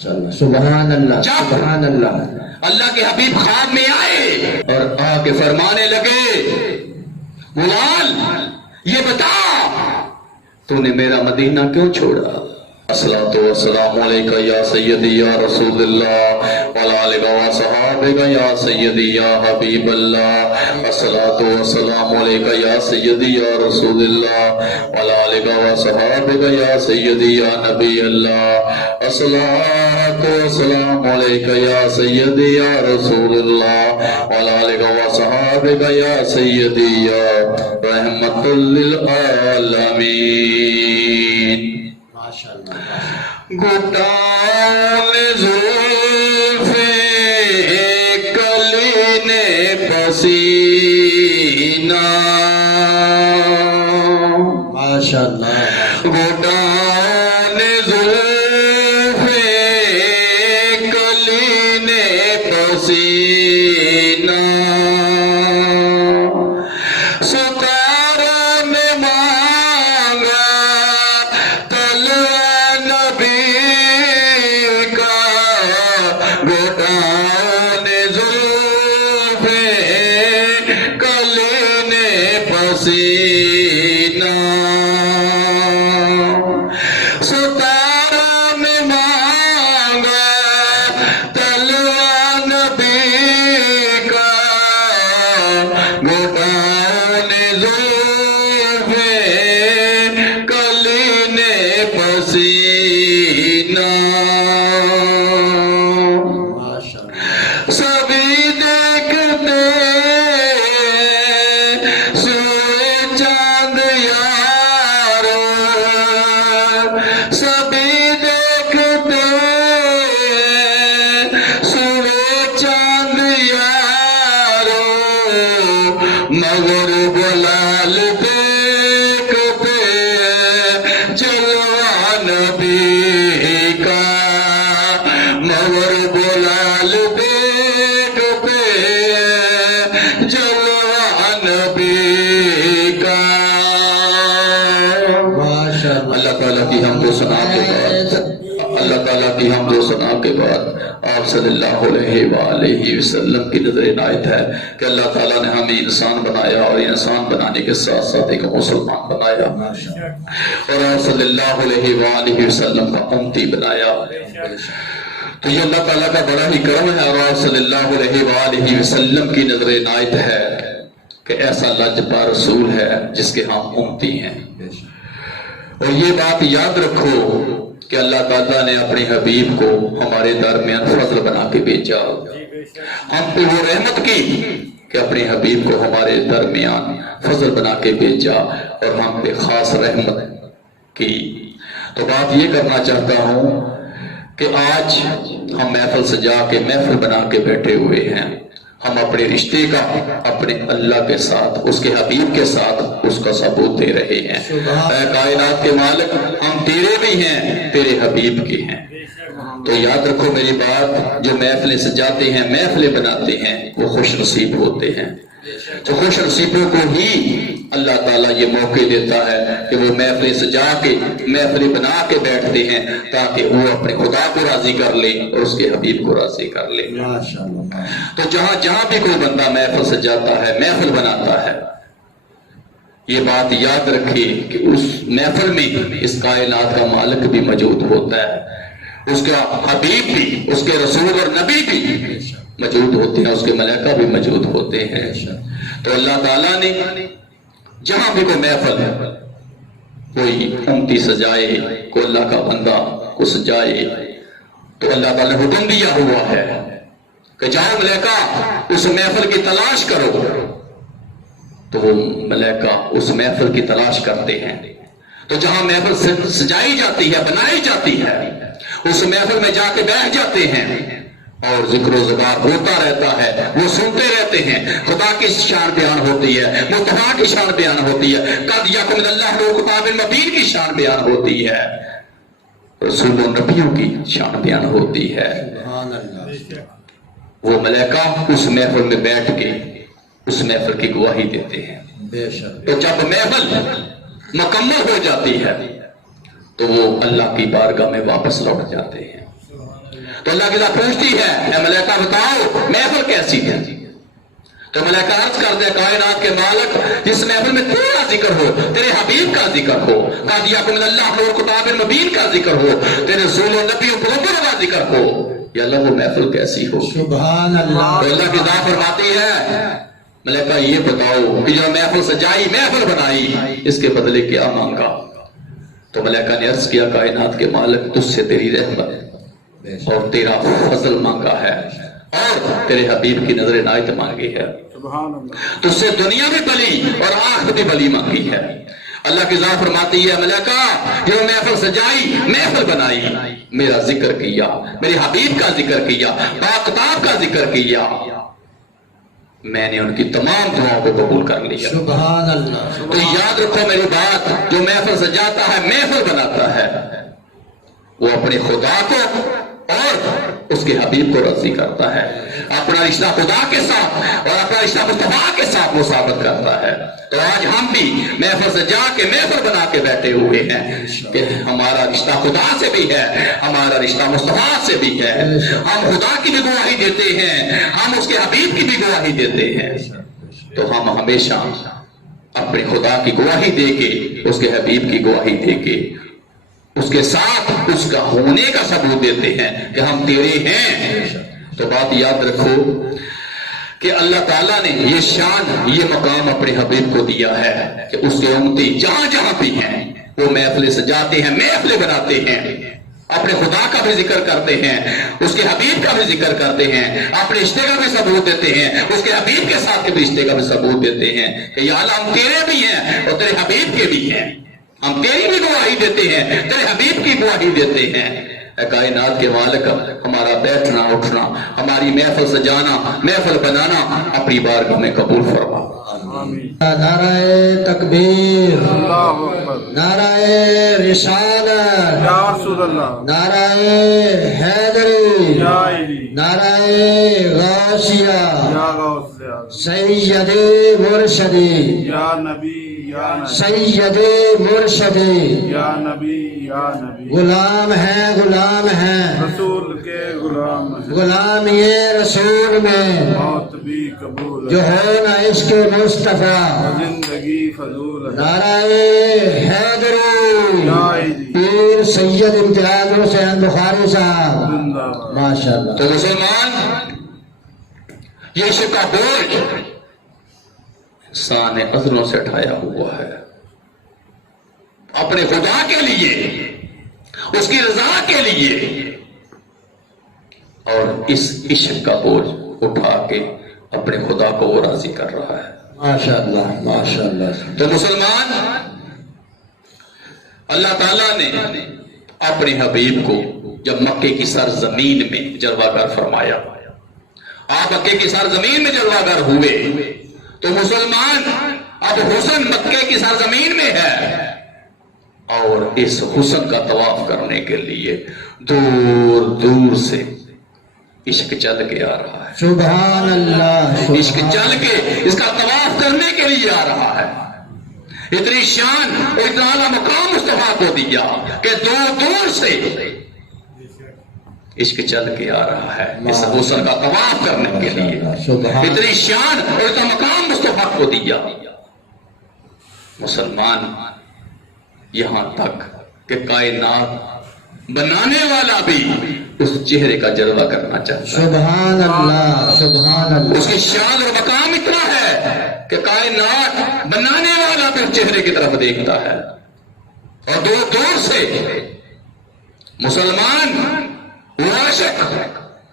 سبحان اللہ جب سبحان اللہ اللہ کے حبیب خواب میں آئے اور آ کے فرمانے لگے بلال یہ بتا تو نے میرا مدینہ کیوں چھوڑا؟ الصلاۃ والسلام علیکہ یا سیدی یا رسول اللہ وعلی آلہ وصحبہ یا سیدی یا حبیب اللہ الصلاۃ والسلام علیکہ یا سیدی یا رسول اللہ وعلی آلہ وصحبہ یا سیدی یا نبی اللہ الصلاۃ والسلام علیکہ یا سیدی یا رسول اللہ وعلی آلہ وصحبہ یا سیدی یا رحمت للعالمین۔ گھٹان زلف کلین پسینہ ماشاءاللہ گھٹان زلف کلین پسینہ مگر بلال دیکھتے جلوہ نبی کا، مگر بلال دیکھتے جلوہ نبی کا۔ اللہ تعالیٰ کی حمد و ثنا کے بعد اللہ تعالیٰ کی حمد و ثنا کے بعد آپ صلی اللہ علیہ وآلہ وسلم کی نظر عنایت ہے کہ اللہ تعالیٰ نے ہمیں انسان بنایا اور انسان بنانے کے ساتھ ساتھ ایک مسلمان بنایا اور آپ صلی اللہ علیہ وآلہ وسلم کا امتی بنایا۔ تو یہ اللہ تعالیٰ کا بڑا ہی کرم ہے اور آپ صلی اللہ علیہ وآلہ وسلم کی نظر عنایت ہے کہ ایسا لاجبا رسول ہے جس کے ہم امتی ہیں۔ اور یہ بات یاد رکھو کہ اللہ تعالیٰ نے اپنے حبیب کو ہمارے درمیان فضل بنا کے بھیجا، ہم پہ وہ رحمت کی کہ اپنے حبیب کو ہمارے درمیان فضل بنا کے بھیجا اور ہم پہ خاص رحمت کی۔ تو بات یہ کرنا چاہتا ہوں کہ آج ہم محفل سجا کے محفل بنا کے بیٹھے ہوئے ہیں، ہم اپنے رشتے کا اپنے اللہ کے ساتھ اس کے حبیب کے ساتھ اس کا ثبوت دے رہے ہیں۔ اے کائنات کے مالک ہم تیرے بھی ہیں، تیرے حبیب کے ہیں۔ تو یاد رکھو میری بات، جو محفلیں سجاتے ہیں محفلیں بناتے ہیں وہ خوش نصیب ہوتے ہیں۔ تو خوش نصیبوں کو ہی اللہ تعالیٰ یہ موقع دیتا ہے کہ وہ محفلیں سجا کے محفلیں بنا کے بیٹھتے ہیں تاکہ وہ اپنے خدا کو راضی کر لے اور اس کے حبیب کو راضی کر لے۔ تو جہاں جہاں بھی کوئی بندہ محفل سجاتا ہے محفل بناتا ہے، یہ بات یاد رکھے کہ اس محفل میں اس کائنات کا مالک بھی موجود ہوتا ہے، اس کا حبیب بھی، اس کے رسول اور نبی بھی موجود ہوتے ہیں، اس کے ملائکہ بھی موجود ہوتے ہیں۔ تو اللہ تعالیٰ نے جہاں بھی کوئی محفل ہے، کوئی امتی سجائے، کوئی اللہ کا بندہ کو سجائے، تو اللہ تعالیٰ نے حکم دیا ہوا ہے کہ جاؤ ملائکہ اس محفل کی تلاش کرو۔ تو وہ ملائکہ اس محفل کی تلاش کرتے ہیں۔ تو جہاں محفل سجائی جاتی ہے، بنائی جاتی ہے، اس محفل میں جا کے بیٹھ جاتے ہیں اور ذکر و زبان ہوتا رہتا ہے، وہ سنتے رہتے ہیں، خدا کی شان بیان ہوتی ہے، مصطفیٰ کی شان بیان ہوتی ہے، قد یکم من اللہ کتاب المبین کی شان بیان ہوتی ہے، رسول و نبیوں کی شان بیان ہوتی ہے۔ وہ ملائکہ اس محفل میں بیٹھ کے اس محفل کی گواہی دیتے ہیں۔ تو جب محفل مکمل ہو جاتی ہے تو وہ اللہ کی بارگاہ میں واپس لوٹ جاتے ہیں۔ تو اللہ کی ذات پوچھتی ہے اے ملائکہ بتاؤ محفل کیسی ہے؟ تو ملائکہ عرض کر دے کائنات کے مالک جس محفل میں تیرا ذکر ہو، تیرے حبیب کا ذکر ہو، قادیاکم من اللہ نور کتاب مبین کا ذکر ہو، تیرے رسول و نبی و پیغمبر کا ذکر ہو، یا اللہ وہ محفل کیسی ہو؟ سبحان اللہ. تو اللہ کی ذات فرماتی ہے ملائکہ یہ بتاؤ کہ جو محفل سجائی، محفل بنائی، اس کے بدلے کیا مانگا؟ تو ملائکہ نے عرض کیا کائنات کے مالک تجھ سے تیری رحمت اور تیرا فضل مانگا ہے اور تیرے حبیب کی نظر عنایت مانگی ہے، تجھ سے دنیا بھی بلی اور آخرت بھی بلی مانگی ہے. اللہ کی ذات فرماتی ہے ملائکہ جو محفل سجائی، محفل بنائی، میرا ذکر کیا، میرے حبیب کا ذکر کیا، پاک کتاب کا ذکر کیا، میں نے ان کی تمام دعاؤں کو قبول کر لیا. سبحان اللہ. تو یاد رکھو میری بات، جو محفل سجاتا ہے، محفل بناتا ہے، وہ اپنے خدا کو اور اس کے حبیب کو راضی کرتا ہے، اپنا رشتہ خدا کے ساتھ اور اپنا رشتہ مصطفیٰ کے ساتھ مثابت کرتا ہے. تو آج ہم بھی محفل سجا کے محفل بنا کے بیٹھے ہوئے ہیں کہ ہمارا رشتہ خدا سے بھی ہے، ہمارا رشتہ مصطفیٰ سے بھی ہے، ہم خدا کی بھی گواہی دیتے ہیں، ہم اس کے حبیب کی بھی گواہی دیتے ہیں. تو ہم ہمیشہ اپنے خدا کی گواہی دے کے، اس کے حبیب کی گواہی دے کے، اس کے ساتھ اس کا ہونے کا ثبوت دیتے ہیں کہ ہم تیرے ہیں. تو بات یاد رکھو کہ اللہ تعالیٰ نے یہ شان، یہ مقام اپنے حبیب کو دیا ہے کہ اس کے امتی جہاں جہاں بھی ہیں وہ محفلیں سجاتے ہیں، محفلیں بناتے ہیں، اپنے خدا کا بھی ذکر کرتے ہیں، اس کے حبیب کا بھی ذکر کرتے ہیں، اپنے رشتے کا بھی ثبوت دیتے ہیں، اس کے حبیب کے ساتھ کے بھی رشتے کا بھی ثبوت دیتے ہیں کہ یا اللہ ہم تیرے بھی ہیں اور تیرے حبیب کے بھی ہیں، ہم تیری بھی گواہی دیتے ہیں، تیرے حبیب کی گواہی دیتے ہیں. اے کائنات کے مالک، ہمارا بیٹھنا اٹھنا، ہماری محفل سجانا، محفل بنانا اپنی بارگاہ میں قبول فرما. نعرہ تکبیر، نعرہ رسالت، نعرہ حیدری، نعرہ غوثیہ، سید مرشدی، سید مرشدی، غلام ہے، غلام ہے، رسول کے غلام ہیں، غلام یہ رسول میں موت بھی قبول جو ہے، ہے نا عشق مصطفیٰ. زندگی فضول ہے. نعرہ حیدری، پیر سید امتیاز حسین بخاری صاحب، زندہ باد. ماشاء اللہ. تو مسلمان، یہ عشق کا بوجھ انسان نے عذروں سے اٹھایا ہوا ہے اپنے خدا کے لیے، اس کی رضا کے لیے، اور اس عشق کا بوجھ اٹھا کے اپنے خدا کو وہ راضی کر رہا ہے. ماشاء اللہ، ماشاء اللہ. تو مسلمان، اللہ تعالیٰ نے اپنے حبیب کو جب مکے کی سرزمین میں جلوہ گر فرمایا، آپ مکے کی سرزمین میں جلوہ گر ہوئے، تو مسلمان اب حسن مکے کی سرزمین میں ہے، اور اس حسن کا طواف کرنے کے لیے دور دور سے عشق چل کے آ رہا ہے. سبحان اللہ. عشق چل کے اس کا طواف کرنے کے لیے آ رہا ہے. اتنی شان اور اتنا اعلیٰ مقام مصطفیٰ کو دیا کہ دور دور سے عشق چل کے آ رہا ہے اس حسن کا طواف کرنے کے لیے. اتنی شان اور اتنا مقام مصطفیٰ کو دیا. مسلمان، یہاں تک کہ کائنات بنانے والا بھی اس چہرے کا جلوہ کرنا چاہتا ہے. سبحان اللہ، سبحان اللہ. اس کی شان اور مقام اتنا ہے کہ کائنات بنانے والا بھی اس چہرے کی طرف دیکھتا ہے، اور دور دور سے مسلمان عاشق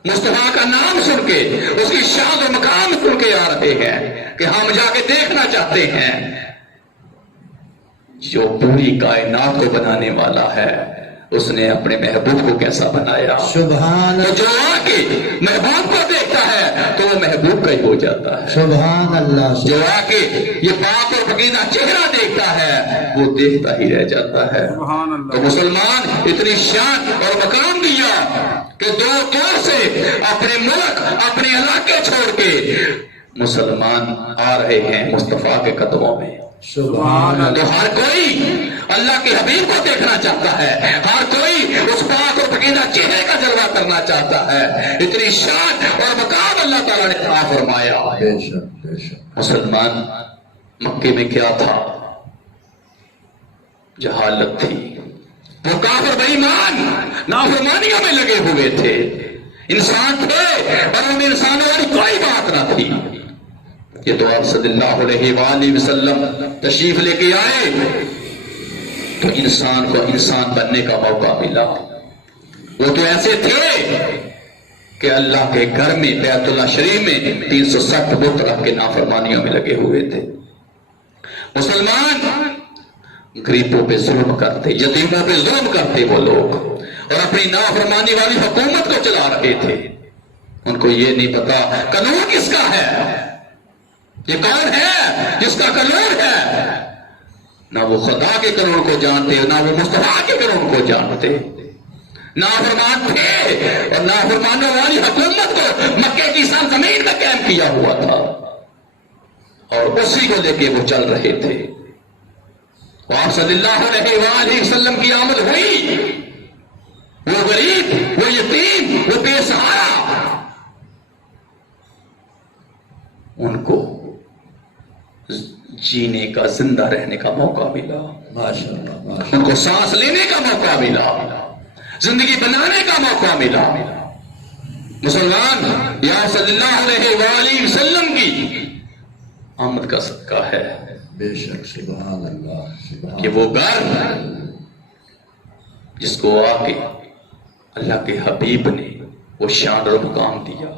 مصطفیٰ کا نام سن کے، اس کی شان و مقام سن کے آ رہے ہیں کہ ہم جا کے دیکھنا چاہتے ہیں جو پوری کائنات کو بنانے والا ہے اس نے اپنے محبوب کو کیسا بنایا. سبحان تو اللہ، جو آ کے محبوب کو دیکھتا ہے تو وہ محبوب کا ہی ہو جاتا ہے. سبحان اللہ. جو آ کے یہ پاک اور پکیزہ چہرہ دیکھتا ہے وہ دیکھتا ہی رہ جاتا ہے. سبحان اللہ. تو مسلمان، اتنی شان اور مقام دیا کہ دور دور سے اپنے ملک، اپنے علاقے چھوڑ کے مسلمان آ رہے ہیں مصطفیٰ کے قدموں میں. سبحان تو ہر کوئی اللہ کے حبیب کو دیکھنا چاہتا ہے، ہر کوئی اس پاک اور پکیزہ چہرے کا جلوہ کرنا چاہتا ہے. اتنی شان اور مقام اللہ تعالیٰ نے عطا فرمایا. بے شک بے شک. مسلمان مکے میں کیا تھا؟ جہالت تھی. وہ کافر بے ایمان نافرمانیوں میں لگے ہوئے تھے. انسان تھے اور ان میں انسانوں والی کوئی بات نہ تھی. یہ تو آپ صلی اللہ علیہ وآلہ وسلم تشریف لے کے آئے تو انسان کو انسان بننے کا موقع ملا. وہ تو ایسے تھے کہ اللہ کے گھر میں بیت اللہ شریف میں 360 بت رکھ کے نافرمانیوں میں لگے ہوئے تھے. مسلمان غریبوں پہ ظلم کرتے، یتیموں پہ ظلم کرتے وہ لوگ، اور اپنی نافرمانی والی حکومت کو چلا رہے تھے. ان کو یہ نہیں پتا قانون کس کا ہے، یہ کون ہے جس کا قانون ہے. نہ وہ خدا کے قانون کو جانتے، نہ وہ مصطفیٰ کے قانون کو جانتے. نافرمان تھے اور نافرمانوں والی حکومت کو مکے کی سرزمین میں قائم کیا ہوا تھا اور اسی کو لے کے وہ چل رہے تھے. آپ صلی اللہ علیہ وآلہ وسلم کی آمد ہوئی. وہ غریب، وہ یتیم، وہ بے سہارا، ان کو جینے کا، زندہ رہنے کا موقع ملا. ماشاءاللہ. ان کو سانس لینے کا موقع ملا، زندگی بنانے کا موقع ملا. مسلمان یا صلی اللہ علیہ وآلہ وسلم کی آمد کا صدقہ ہے بے شک. سبحان اللہ. سبحان کہ وہ گھر جس کو آ کے اللہ کے حبیب نے وہ شان اور مقام دیا.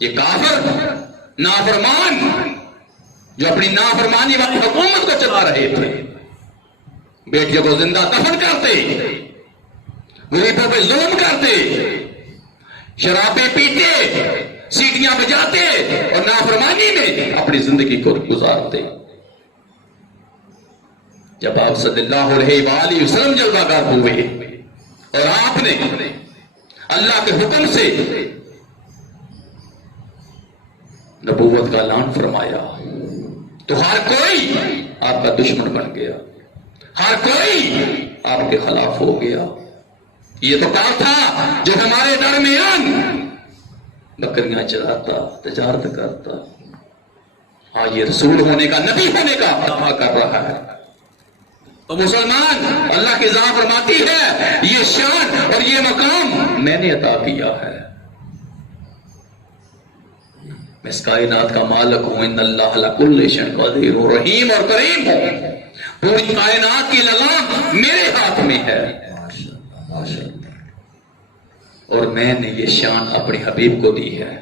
یہ کافر نافرمان جو اپنی نافرمانی والی حکومت کو چلا رہے تھے، بیٹیوں کو زندہ دفن کرتے، غریبوں پہ ظلم کرتے، شرابیں پیتے، سیٹیاں بجاتے اور نافرمانی میں اپنی زندگی کو گزارتے. جب آپ صلی اللہ علیہ وآلہ وسلم جلوہ گر ہوئے اور آپ نے اللہ کے حکم سے نبوت کا اعلان فرمایا تو ہر کوئی آپ کا دشمن بن گیا، ہر کوئی آپ کے خلاف ہو گیا. یہ تو کام تھا جو ہمارے درمیان بکریاں چراتا، تجارت کرتا، آج یہ رسول ہونے کا، نبی ہونے کا دعویٰ کر رہا ہے. تو مسلمان اللہ کی ذات فرماتی ہے یہ شان اور یہ مقام میں نے عطا کیا ہے. میں اس کائنات کا مالک ہوں. ان اللہ علی کل شیء قدیر، رحیم اور کریم ہوں. پوری کائنات کی لگام میرے ہاتھ میں ہے اور میں نے یہ شان اپنے حبیب کو دی ہے،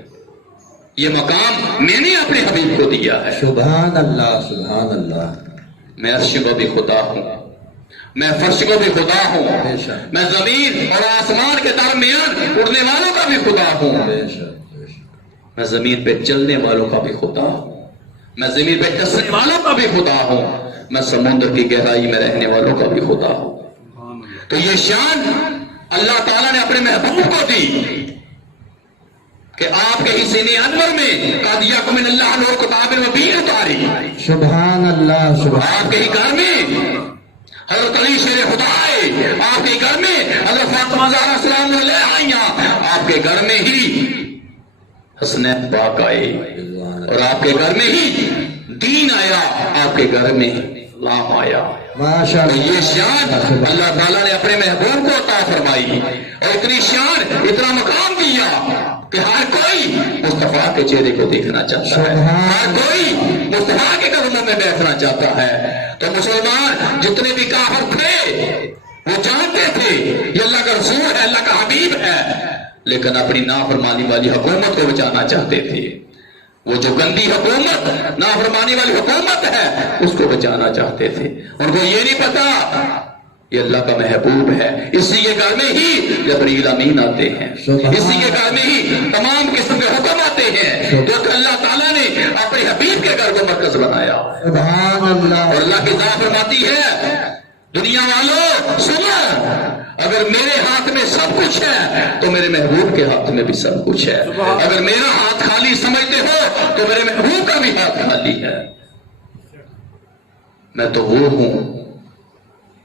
یہ مقام میں نے اپنے حبیب کو دیا ہے. سبحان اللہ. سبحان اللہ. میں عرش کو بھی خدا ہوں، میں فرش کو بھی خدا ہوں، بے شک. میں زمین اور آسمان کے درمیان اڑنے والوں کا بھی خدا ہوں، بے شک. میں زمین پہ چلنے والوں کا بھی خدا ہوں، میں زمین پہ ٹسنے والوں کا بھی خدا ہوں، میں سمندر کی گہرائی میں رہنے والوں کا بھی خدا ہوں. تو یہ شان اللہ تعالیٰ نے اپنے محبوب کو دی کہ آپ کے ہی سینے انور میں قد یکم من اللہ نور کتاب مبین اتاری. سبحان اللہ. سبحان. آپ کے ہی گھر میں حضرت علی شیر خدا آئے، آپ کے گھر میں حضرت فاطمہ زہرا سلام علیہ آئیاں، آپ کے گھر میں ہی حسنین پاک آئے اور آپ کے گھر میں ہی دین آیا، آپ کے گھر میں اسلام آیا. ماشاءاللہ. یہ شان اللہ تعالیٰ نے اپنے محبوب کو عطا فرمائی اور اتنی شان، اتنا مقام دیا کہ ہر کوئی مصطفیٰ کے چہرے کو دیکھنا چاہتا ہے، ہر کوئی مصطفیٰ کے قدموں میں بیٹھنا چاہتا ہے. تو مسلمان جتنے بھی کافر تھے وہ جانتے تھے یہ اللہ کا رسول ہے، اللہ کا حبیب ہے، لیکن اپنی نافرمانی والی حکومت کو بچانا چاہتے تھے. وہ جو گندی حکومت، نافرمانی والی حکومت ہے، اس کو بچانا چاہتے تھے. ان کو یہ نہیں پتا یہ اللہ کا محبوب ہے. اسی کے گھر میں ہی جبرائیل امین آتے ہیں، اسی کے گھر میں ہی تمام قسم کے حکم آتے ہیں، جو کہ اللہ تعالیٰ نے اپنے حبیب کے گھر کو مرکز بنایا. سبحان اللہ. اور اللہ کی ذات فرماتی ہے دنیا والوں سنو، اگر میرے ہاتھ میں سب کچھ ہے تو میرے محبوب کے ہاتھ میں بھی سب کچھ ہے. اگر میرا ہاتھ خالی سمجھتے ہو تو میرے محبوب کا بھی ہاتھ خالی ہے. میں تو وہ ہوں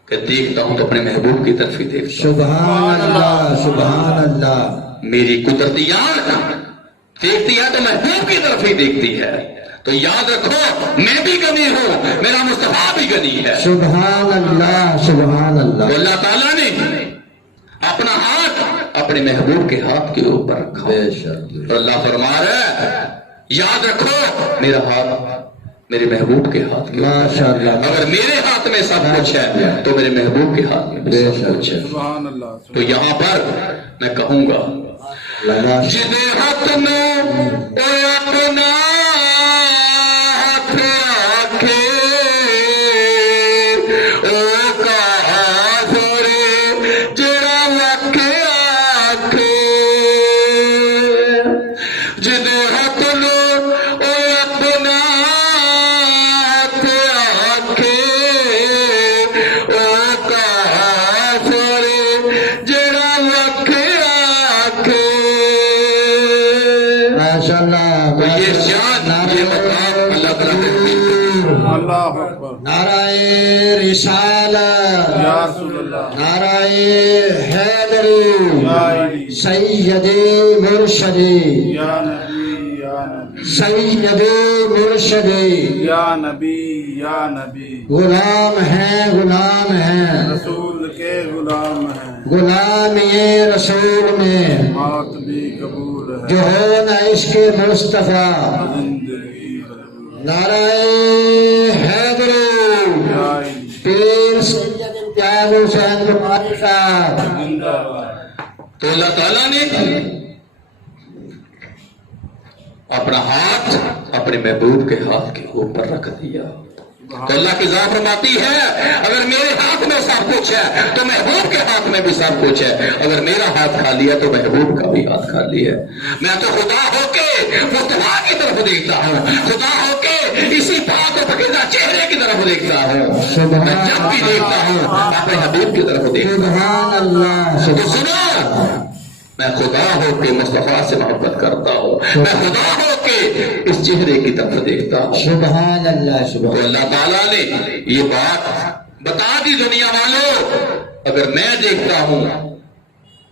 کہ دیکھتا ہوں تو اپنے محبوب کی طرف ہی دیکھتا ہوں. سبحان اللہ سبحان اللہ. میری قدرتی آنکھ دیکھتی ہے تو محبوب کی طرف ہی دیکھتی ہے. تو یاد رکھو میں بھی غنی ہوں, میرا مصطفیٰ بھی غنی ہے. سبحان اللہ سبحان تو اللہ. اللہ تعالیٰ نے اپنا ہاتھ اپنے محبوب کے ہاتھ کے اوپر رکھا. بے شک. تو اللہ فرما رہا ہے یاد رکھو میرا ہاتھ میرے محبوب کے ہاتھ کے اوپر. ماشاء اللہ. اگر میرے ہاتھ میں سب کچھ ہے تو میرے محبوب کے ہاتھ میں بھی بے سب کچھ ہے. سبحان اللہ. تو یہاں پر میں کہوں گا اللہ. جن ہاتھ میں اے اپنا ہاتھ رکھے او کافر جڑا لکھے آکھے. جن ہاتھ میں اے اپنا ہاتھ رکھے او کافر جڑا لکھے آکھے. ماشاء اللہ. تو یہ شان یہ مقام اللہ تعالیٰ نے اللہ اکبر. نعرہ رسالت. یا رسول اللہ. نعرہ حیدری. یا علی. سید مرشدی. یا نبی یا نبی. سید مرشدی. یا نبی یا نبی. غلام ہیں غلام ہیں رسول کے غلام ہیں. غلام یہ رسول میں موت بھی قبول ہے. جو ہو نہ عشق مصطفیٰ. زندگی قبول. نعرہ حیدری. یا علی. پیر سید امتیاز حسین بخاری صاحب. زندہ باد. تو اللہ تعالیٰ نے اپنا ہاتھ اپنے محبوب کے ہاتھ کے اوپر رکھ دیا. تو اللہ کی ذات فرماتی ہے اگر میرے ہاتھ میں سب کچھ ہے تو محبوب کے ہاتھ میں بھی سب کچھ ہے. اگر میرا ہاتھ خالی ہے تو محبوب کا بھی ہاتھ خالی ہے. میں تو خدا ہو کے مصطفیٰ کی طرف دیکھتا ہوں, خدا ہو کے اسی پاک و پاکیزہ چہرے کی طرف دیکھتا ہوں. میں جب بھی دیکھتا ہوں اپنے حبیب کی طرف دیکھتا ہوں. سبحان اللہ. تو سنو میں خدا ہو کے مصطفیٰ سے محبت کرتا ہوں, میں خدا ہو کے اس چہرے کی طرف دیکھتا ہوں. سبحان اللہ تو سبحان. اللہ تعالیٰ نے یہ بات بتا دی دنیا والوں اگر میں دیکھتا ہوں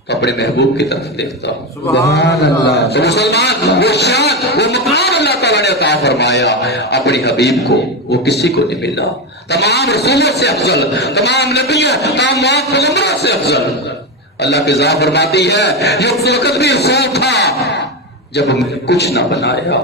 تو اپنے محبوب کی طرف دیکھتا ہوں. سبحان اللہ. تو مسلمان وہ شان وہ مقام اللہ تعالیٰ نے عطا فرمایا اپنی حبیب کو, وہ کسی کو نہیں ملا. تمام رسولوں سے افضل, تمام نبیوں تمام پیغمبروں سے افضل. اللہ کی ذات فرماتی ہے یہ اس وقت بھی رسول تھا جب میں نے کچھ نہ بنایا.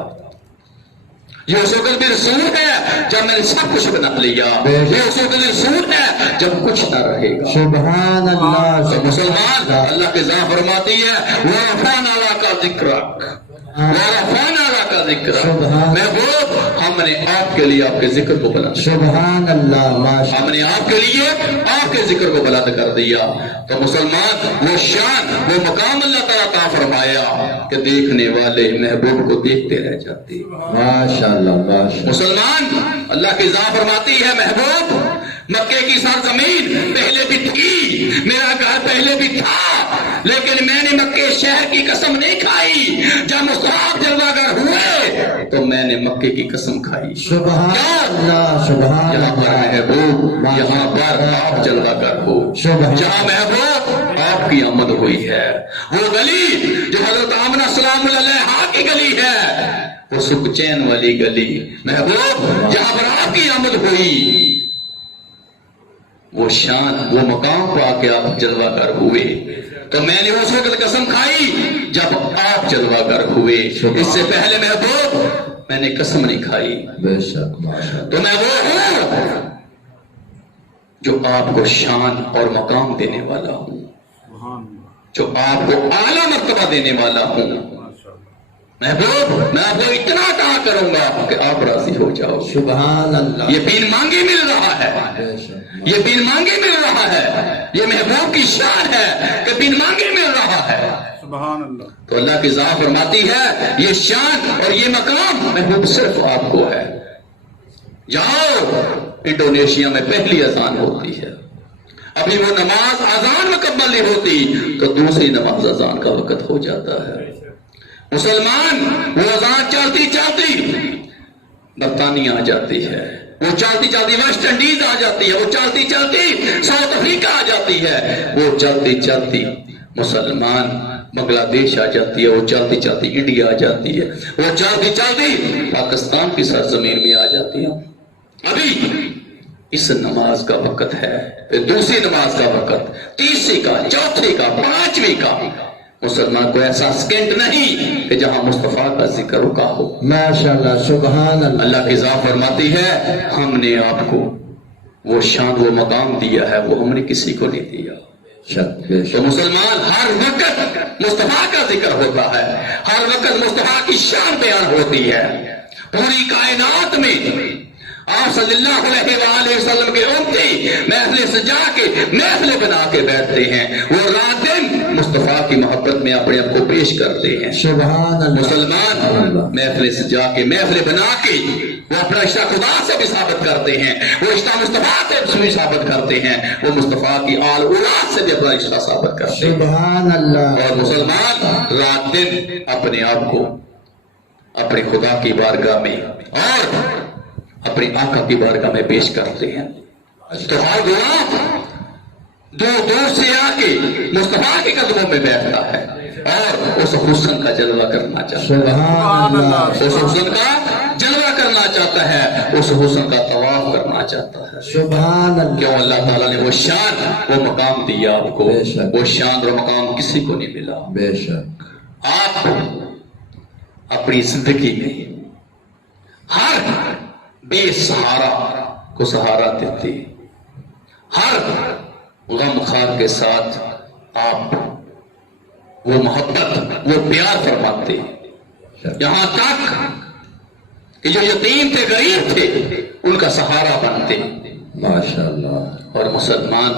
یہ اس وقت بھی رسول ہے جب میں نے سب کچھ بنا لیا. یہ اس وقت بھی رسول ہے جب کچھ نہ رہے گا. سبحان اللہ. تو مسلمان اللہ کی ذات فرماتی ہے وَرَفَعْنَا لَكَ ذِكْرَكَ وَرَفَعْنَا لَكَ ذِكْرَكَ. محبوب ہم نے آپ کے لیے آپ کے ذکر کو بلند کر دیا. سبحان اللہ. ماشاء ہم نے آپ کے لیے آپ کے ذکر کو بلند کر دیا. تو مسلمان وہ شان وہ مقام اللہ تعالیٰ عطا فرمایا کہ دیکھنے والے محبوب کو دیکھتے رہ جاتے. ماشاء اللہ. ماشاء مسلمان اللہ کی ذات فرماتی ہے محبوب مکے کی سرزمین پہلے بھی تھی, میرا گھر پہلے بھی تھا, لیکن میں نے مکے شہر کی قسم نہیں کھائی. جب مصطفیٰ جلوہ گر ہوئے تو میں نے مکے کی قسم کھائی. سبحان اللہ. سبحان یہاں پر اللہ. محبوب یہاں پر آپ جلوہ گر ہو, جہاں محبوب آپ کی آمد ہوئی ہے. وہ گلی جو حضرت آمنہ سلام اللہ علیہا کی گلی ہے, وہ سکھ چین والی گلی محبوب جہاں پر آپ کی آمد ہوئی, وہ شان وہ مقام پہ آ کے آپ جلوہ گر ہوئے. تو میں نے اس وقت قسم کھائی جب آپ جلوہ گر ہوئے. اس سے پہلے محبوب میں نے قسم نہیں کھائی. بے شک. ماشاء اللہ. تو میں وہ ہوں جو آپ کو شان اور مقام دینے والا ہوں, سبحان اللہ. جو آپ کو اعلیٰ مرتبہ دینے والا ہوں. ماشاء اللہ. محبوب میں آپ کو اتنا کہا کروں گا کہ آپ راضی ہو جاؤ. سبحان اللہ. یہ بین مانگے مل رہا ہے, بے شک. یہ بین مانگے مل رہا ہے. یہ محبوب کی شان ہے کہ بین مانگے مل رہا ہے. سبحان اللہ. تو اللہ کی ذات فرماتی ہے یہ شان اور یہ مقام محبوب صرف آپ کو ہے. جاؤ انڈونیشیا میں پہلی اذان ہوتی ہے, ابھی وہ نماز اذان مکمل نہیں ہوتی تو دوسری نماز اذان کا وقت ہو جاتا ہے. مسلمان وہ اذان چلتی چلتی برطانیہ آ جاتی ہے, وہ چلتی چلتی ویسٹ انڈیز آ جاتی ہے، وہ چلتی چلتی ساؤتھ افریقہ آ جاتی ہے، وہ چلتی چلتی مسلمان بنگلہ دیش آ جاتی ہے، وہ چلتی چلتی انڈیا آ جاتی ہے، وہ چلتی چلتی پاکستان کی سرزمین میں آ جاتی ہے۔ ابھی اس نماز کا وقت ہے، پھر دوسری نماز کا وقت، تیسری کا، چوتھی کا، پانچویں کا۔ مسلمان کو ایسا سیکنڈ نہیں کہ جہاں مصطفیٰ کا ذکر رکا ہو۔ ماشاءاللہ، سبحان اللہ۔ اللہ کی ذات فرماتی ہے ہم نے آپ کو وہ شان وہ مقام دیا ہے وہ ہم نے کسی کو نہیں دیا۔ تو مسلمان ہر وقت مصطفیٰ کا ذکر ہوتا ہے، ہر وقت مصطفیٰ کی شان بیان ہوتی ہے۔ پوری کائنات میں آپ صلی اللہ علیہ وآلہ وسلم کے امتی محفل سجا کے محفل بنا کے بیٹھتے ہیں، وہ رات دن مصطفیٰ کی محبت میں اپنے آپ کو پیش کرتے ہیں۔ سبحان اللہ۔ مسلمان محفل سجا کے محفل بنا کے وہ اپنا رشتہ خدا سے بھی ثابت کرتے ہیں، وہ رشتہ مصطفیٰ سے بھی ثابت کرتے ہیں، وہ مصطفیٰ کی آل اولاد سے بھی اپنا رشتہ ثابت کرتے ہیں۔ سبحان اللہ۔ اور مسلمان رات دن اپنے آپ کو اپنے خدا کی بارگاہ میں اور اپنے آقا کی بارگاہ میں پیش کرتے ہیں۔ تو ہر گناہ دور دور سے آ کے مصطفیٰ کے قدموں میں بیٹھتا ہے اور اس حسن کا جلوہ کرنا چاہتا ہے، سبحان اللہ۔ اس حسن کا جلوہ کرنا چاہتا ہے، اس حسن کا طواف کرنا چاہتا ہے۔ سبحان اللہ۔ کیوں اللہ تعالیٰ نے وہ شان وہ مقام دیا آپ کو، بے شک۔ وہ شان اور مقام کسی کو نہیں ملا۔ بے شک۔ آپ اپنی زندگی میں ہر بے سہارا کو سہارا دیتے، ہر غم خار کے ساتھ آپ وہ محبت وہ پیار فرماتے، یہاں تک کہ جو یتیم تھے غریب تھے ان کا سہارا بنتے۔ ماشاءاللہ۔ اور مسلمان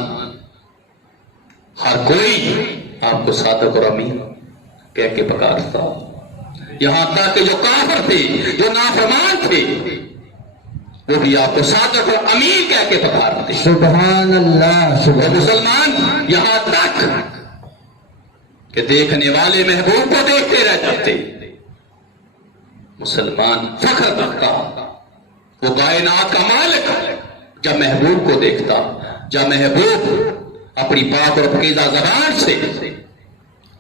ہر کوئی آپ کو صادق اور امین کہہ کے پکارتا، یہاں تک کہ جو کافر تھے جو نافرمان تھے وہ بھی آپ کو صادق اور امین کہہ کے پکارتے۔ سبحان اللہ۔ اور سبحان مسلمان یہاں تک کہ دیکھنے والے محبوب کو دیکھتے رہ جاتے، مسلمان فخر کرتا، وہ کائنات کا مالک جب محبوب کو دیکھتا، جب محبوب اپنی پاک اور پاکیزہ زبان سے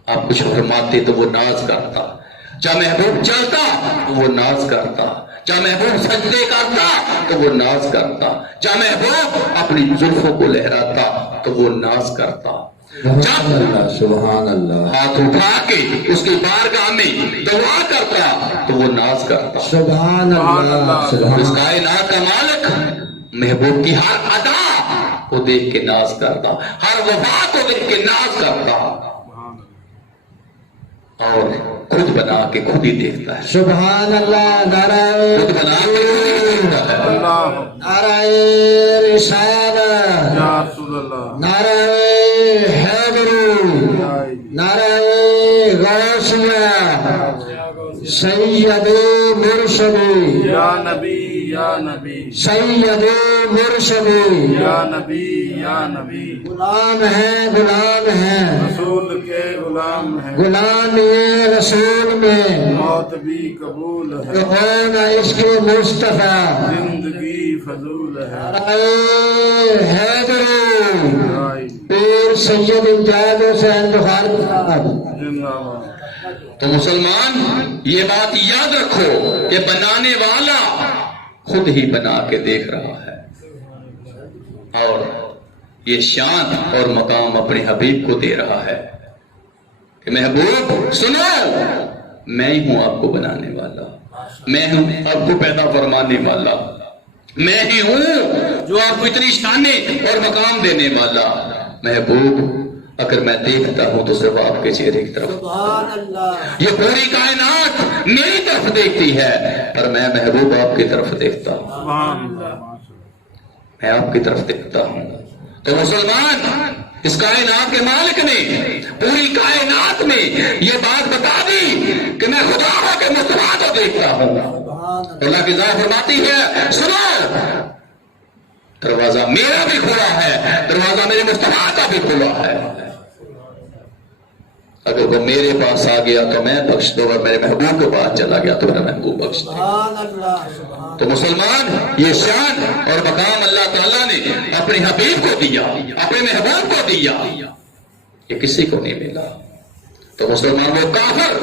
آپ کچھ فرماتے تو وہ ناز کرتا، جب محبوب چلتا تو وہ ناز کرتا، جب محبوب سجدے کرتا تو وہ ناز کرتا، جب محبوب اپنی زلفوں کو لہراتا تو وہ ناز کرتا، اللہ۔ سبحان اللہ۔ ہاتھ اٹھا کے اس کی بارگاہ میں دعا کرتا تو وہ ناز کرتا۔ سبحان اللہ۔ سبحان اس اللہ۔ کائنات کا مالک محبوب کی ہر ادا کو دیکھ کے ناز کرتا، ہر وفا کو دیکھ کے ناز کرتا اور خود بنا کے خود ہی دیکھتا ہے، سبحان اللہ۔ نعرہ خود بنا کے خود ہی دیکھتا ہے۔ اللہ نعرہ رسالت، یا رسول اللہ، نعرہ حیدری، نعرہ غوثیہ، سید مرشدی، یا نبی یا نبی سید مرشدی، یا نبی یا نبی، غلام ہیں غلام ہیں، رسول کے غلام ہیں، غلام رسول میں موت بھی قبول ہے، کون اس کے مصطفیٰ، زندگی فضول ہے، حیدری، رائی پیر سید امجاد حسین بخاری صاحب۔ زندہ باد۔ تو مسلمان یہ بات یاد رکھو کہ بنانے والا خود ہی بنا کے دیکھ رہا ہے اور یہ شان اور مقام اپنے حبیب کو دے رہا ہے کہ محبوب سنو، میں ہی ہوں آپ کو بنانے والا، میں ہوں آپ کو پیدا فرمانے والا، میں ہی ہوں جو آپ کو اتنی شانے اور مقام دینے والا۔ محبوب اگر میں دیکھتا ہوں تو صرف آپ کے چہرے کی طرف، یہ پوری کائنات میری طرف دیکھتی ہے پر میں محبوب آپ کی طرف دیکھتا ہوں، سبحان اللہ، میں آپ کی طرف دیکھتا ہوں۔ تو مسلمان اس کائنات کے مالک نے پوری کائنات میں یہ بات بتا دی کہ میں خدا ہو کے مصطفیٰ کو دیکھتا ہوں۔ اللہ کی ذات فرماتی ہے سنو، دروازہ میرا بھی کھلا ہے، دروازہ میرے مصطفیٰ کا بھی کھلا ہے۔ اگر وہ میرے پاس آ گیا تو میں بخش دوں، اور میرے محبوب کے پاس چلا گیا تو میرا محبوب بخش دے۔ تو مسلمان یہ شان اور مقام اللہ تعالیٰ نے اپنے حبیب کو دیا، اپنے محبوب کو دیا، یہ کسی کو نہیں ملا۔ تو مسلمان وہ کافر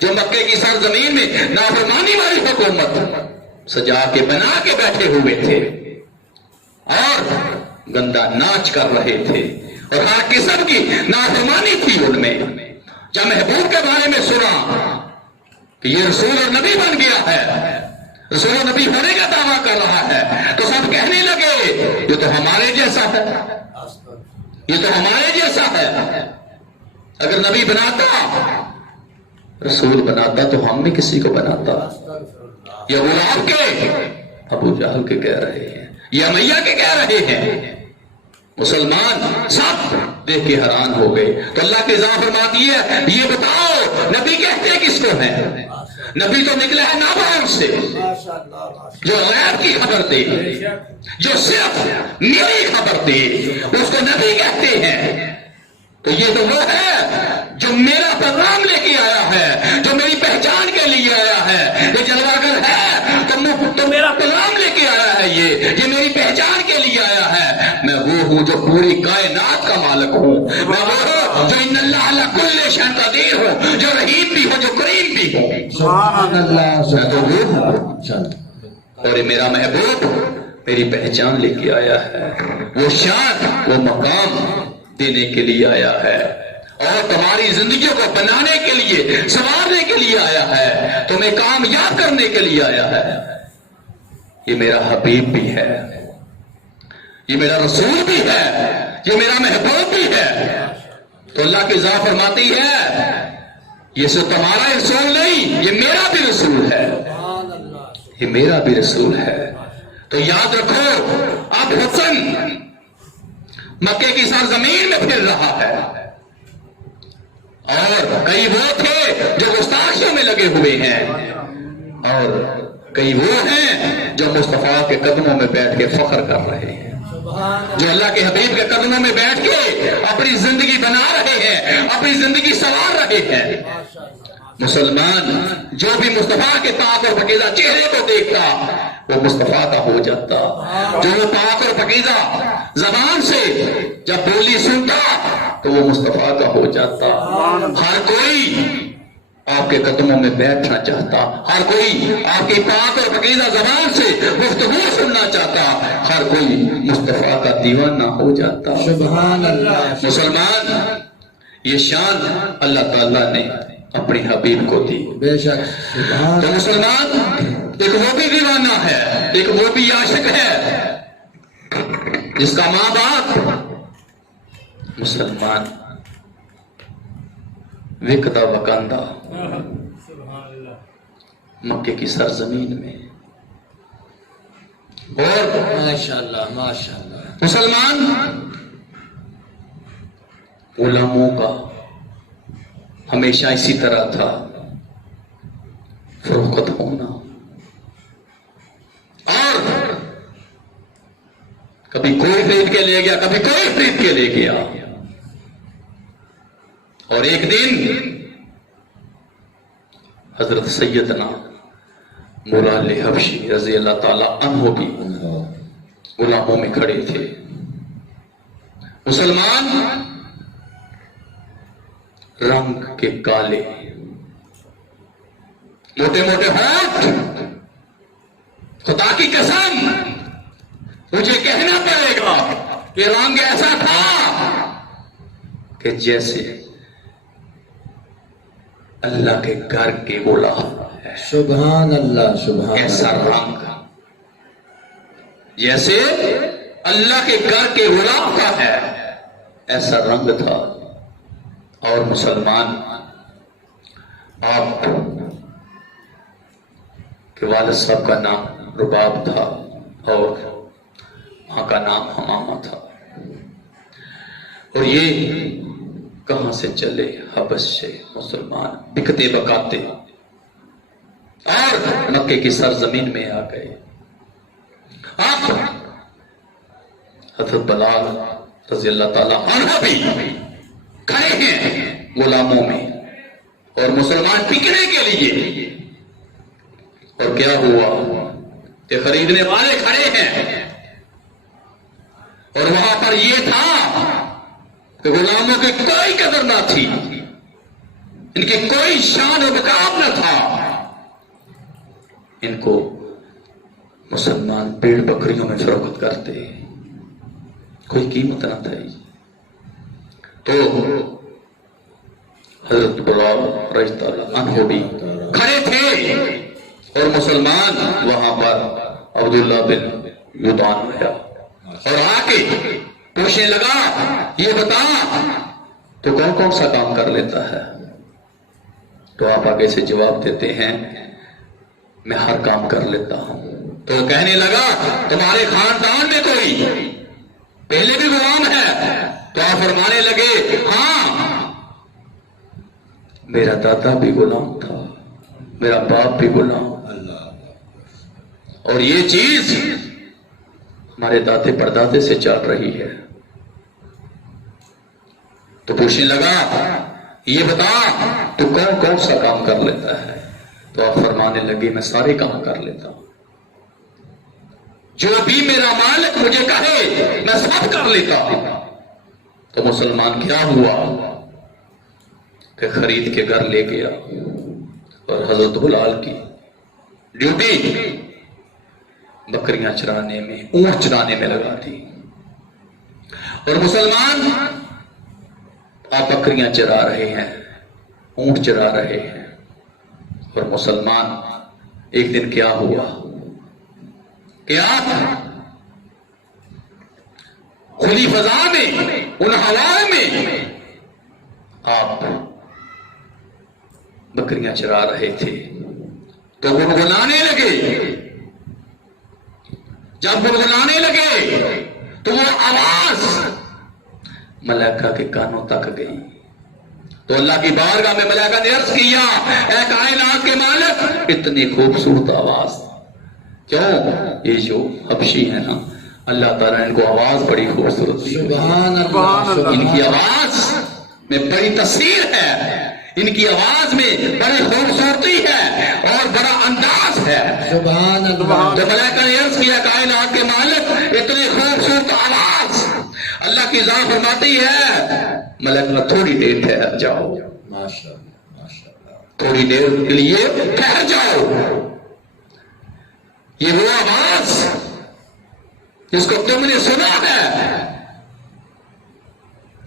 جو مکے کی سرزمین میں نافرمانی والی حکومت سجا کے بنا کے بیٹھے ہوئے تھے اور گندا ناچ کر رہے تھے اور ہر قسم کی نافرمانی تھی ان میں، جب محبوب کے بارے میں سنا کہ یہ رسول اور نبی بن گیا ہے، رسول اور نبی ہونے کا دعویٰ کر رہا ہے، تو سب کہنے لگے یہ تو ہمارے جیسا ہے، یہ تو ہمارے جیسا ہے۔ اگر نبی بناتا، رسول بناتا تو ہم بھی کسی کو بناتا۔ یہ ابو لہب کے، ابو جہل کے کہہ رہے ہیں، یہ امیہ کے کہہ رہے ہیں۔ مسلمان سب دیکھ کے حیران ہو گئے۔ تو اللہ کی ذات فرماتی ہے یہ بتاؤ نبی کہتے کس کو ہیں؟ نبی تو نکلا ہے نابالغ سے، جو غیب کی خبر دے، جو صرف میری خبر دے، اس کو نبی کہتے ہیں۔ تو یہ تو وہ ہے جو میرا پیغام لے کے آیا ہے، جو میری پہچان کے لیے آیا ہے۔ یہ جلوہ گر ہے تو میرا پیغام لے کے آیا ہے، یہ میری پہچان کے لیے آیا ہے۔ میں وہ ہوں جو پوری کائنات کا مالک ہوں، میں وہ ہوں جو ان اللہ علی کل شیء قدیر ہوں، جو رحیم بھی ہوں، جو کریم بھی ہوں۔ سبحان اللہ، میں تو وہ ہوں اور یہ میرا محبوب میری پہچان لے کے آیا ہے، وہ شان وہ مقام دینے کے لیے آیا ہے، اور تمہاری زندگیوں کو بنانے کے لیے، سنوارنے کے لیے آیا ہے، تمہیں کامیاب کرنے کے لیے آیا ہے۔ یہ میرا حبیب بھی ہے، یہ میرا رسول بھی ہے، یہ میرا محبوب بھی ہے۔ تو اللہ کی ذات فرماتی ہے یہ صرف تمہارا رسول نہیں، یہ میرا بھی رسول ہے، یہ میرا بھی رسول ہے۔ تو یاد رکھو اب حسن مکے کی سرزمین میں پھر رہا ہے، اور کئی وہ تھے جو گستاخیوں میں لگے ہوئے ہیں، اور کئی وہ ہیں جو مصطفیٰ کے قدموں میں بیٹھ کے فخر کر رہے ہیں، جو اللہ کے حبیب کے قدموں میں بیٹھ کے اپنی زندگی بنا رہے ہیں، اپنی زندگی سنوار رہے ہیں۔ مسلمان جو بھی مصطفیٰ کے پاک اور پاکیزہ چہرے کو دیکھتا وہ مصطفیٰ کا ہو جاتا، جو وہ پاک اور پاکیزہ زبان سے جب بولی سنتا تو وہ مصطفیٰ کا ہو جاتا۔ ہر کوئی آپ کے قدموں میں بیٹھنا چاہتا، ہر کوئی آپ کی پاک اور پاکیزہ زبان سے گفتگو سننا چاہتا، ہر کوئی مصطفیٰ کا دیوانہ ہو جاتا۔ سبحان اللہ۔ مسلمان یہ شان اللہ تعالیٰ نے اپنی حبیب کو دی۔ بے شک سبحان تو مسلمان ایک وہ بھی دیوانہ ہے، ایک وہ بھی عاشق ہے جس کا ماں باپ مسلمان وکدا وکاندا مکے کی سرزمین میں، اور ماشاءاللہ ماشاءاللہ مسلمان علماء کا ہمیشہ اسی طرح تھا فروخت ہونا، اور کبھی کوئی خرید کے لے گیا، کبھی کوئی خرید کے لے گیا۔ اور ایک دن حضرت سیدنا مولا علی حبشی رضی اللہ تعالی عنہ بھی غلاموں میں کھڑے تھے۔ مسلمان رنگ کے کالے، موٹے موٹے ہاتھ، خدا کی قسم مجھے کہنا پڑے گا کہ رنگ ایسا تھا کہ جیسے اللہ کے گھر کے غلام ہے، سبحان اللہ سبحان ایسا اللہ۔ رنگ جیسے اللہ کے گھر کے غلام کا ہے، ایسا رنگ تھا۔ اور مسلمان آپ کے والد صاحب کا نام رباب تھا اور وہاں کا نام حمامہ تھا، اور یہ کہاں سے چلے؟ حبش سے مسلمان بکتے بکاتے اور مکے کی سرزمین میں آ گئے۔ آپ حضرت بلال رضی اللہ تعالی عنہ بھی کھڑے ہیں، غلاموں میں اور مسلمان بکنے کے لیے. اور کیا ہوا کہ خریدنے والے کھڑے ہیں اور وہاں پر یہ تھا کہ غلاموں کی کوئی قدر نہ تھی, ان کی کوئی شان و مقام نہ تھا. ان کو مسلمان بھیڑ بکریوں میں فروخت کرتے, کوئی قیمت نہ تھی. تو حضرت بلال رضی اللہ عنہ بھی کھڑے تھے اور مسلمان وہاں پر عبداللہ بن یدان آیا اور آ کے پوچھنے لگا, یہ بتا تو کون کون سا کام کر لیتا ہے؟ تو آپ آگے سے جواب دیتے ہیں, میں ہر کام کر لیتا ہوں. تو وہ کہنے لگا, تمہارے خاندان میں کوئی پہلے بھی غلام ہے؟ تو آپ فرمانے لگے, ہاں میرا دادا بھی غلام تھا, میرا باپ بھی غلام, اور یہ چیز ہمارے دادے پردادے سے چل رہی ہے. تو پوچھنے لگا, یہ بتا تو کون کون سا کام کر لیتا ہے؟ تو آپ فرمانے لگے, میں سارے کام کر لیتا ہوں, جو بھی میرا مالک مجھے کہے میں سب کر لیتا ہوں. تو مسلمان کیا ہوا کہ خرید کے گھر لے گیا اور حضرت بلال کی ڈیوٹی بکریاں چرانے میں, اونٹ چرانے میں لگا دی. اور مسلمان آپ بکریاں چرا رہے ہیں, اونٹ چرا رہے ہیں, اور مسلمان ایک دن کیا ہوا کہ آپ کھلی فضا میں, ان ہواؤں میں آپ بکریاں چرا رہے تھے تو گنگنانے لگے. جب گنگنانے لگے تو وہ آواز ملائکہ کے کانوں تک گئی. تو اللہ کی بارگاہ میں ملائکہ نے عرض کیا, اے کائنات کے مالک, اتنی خوبصورت آواز کیوں؟ یہ جو حبشی ہے نا, اللہ تعالیٰ نے ان کو آواز بڑی خوبصورت دی. سبحان اللہ. ان کی آواز میں بڑی تاثیر ہے, ان کی آواز میں بڑی خوبصورتی ہے اور بڑا انداز ہے. سبحان اللہ. تو ملائکہ نے عرض کیا, کائنات کے مالک, اتنی خوبصورت آواز. اللہ کی ذات فرماتی ہے, ملائکہ تھوڑی دیر ٹھہر جاؤ, تھوڑی دیر کے لیے ٹھہر جاؤ. یہ وہ آواز جس کو تم نے سنا ہے,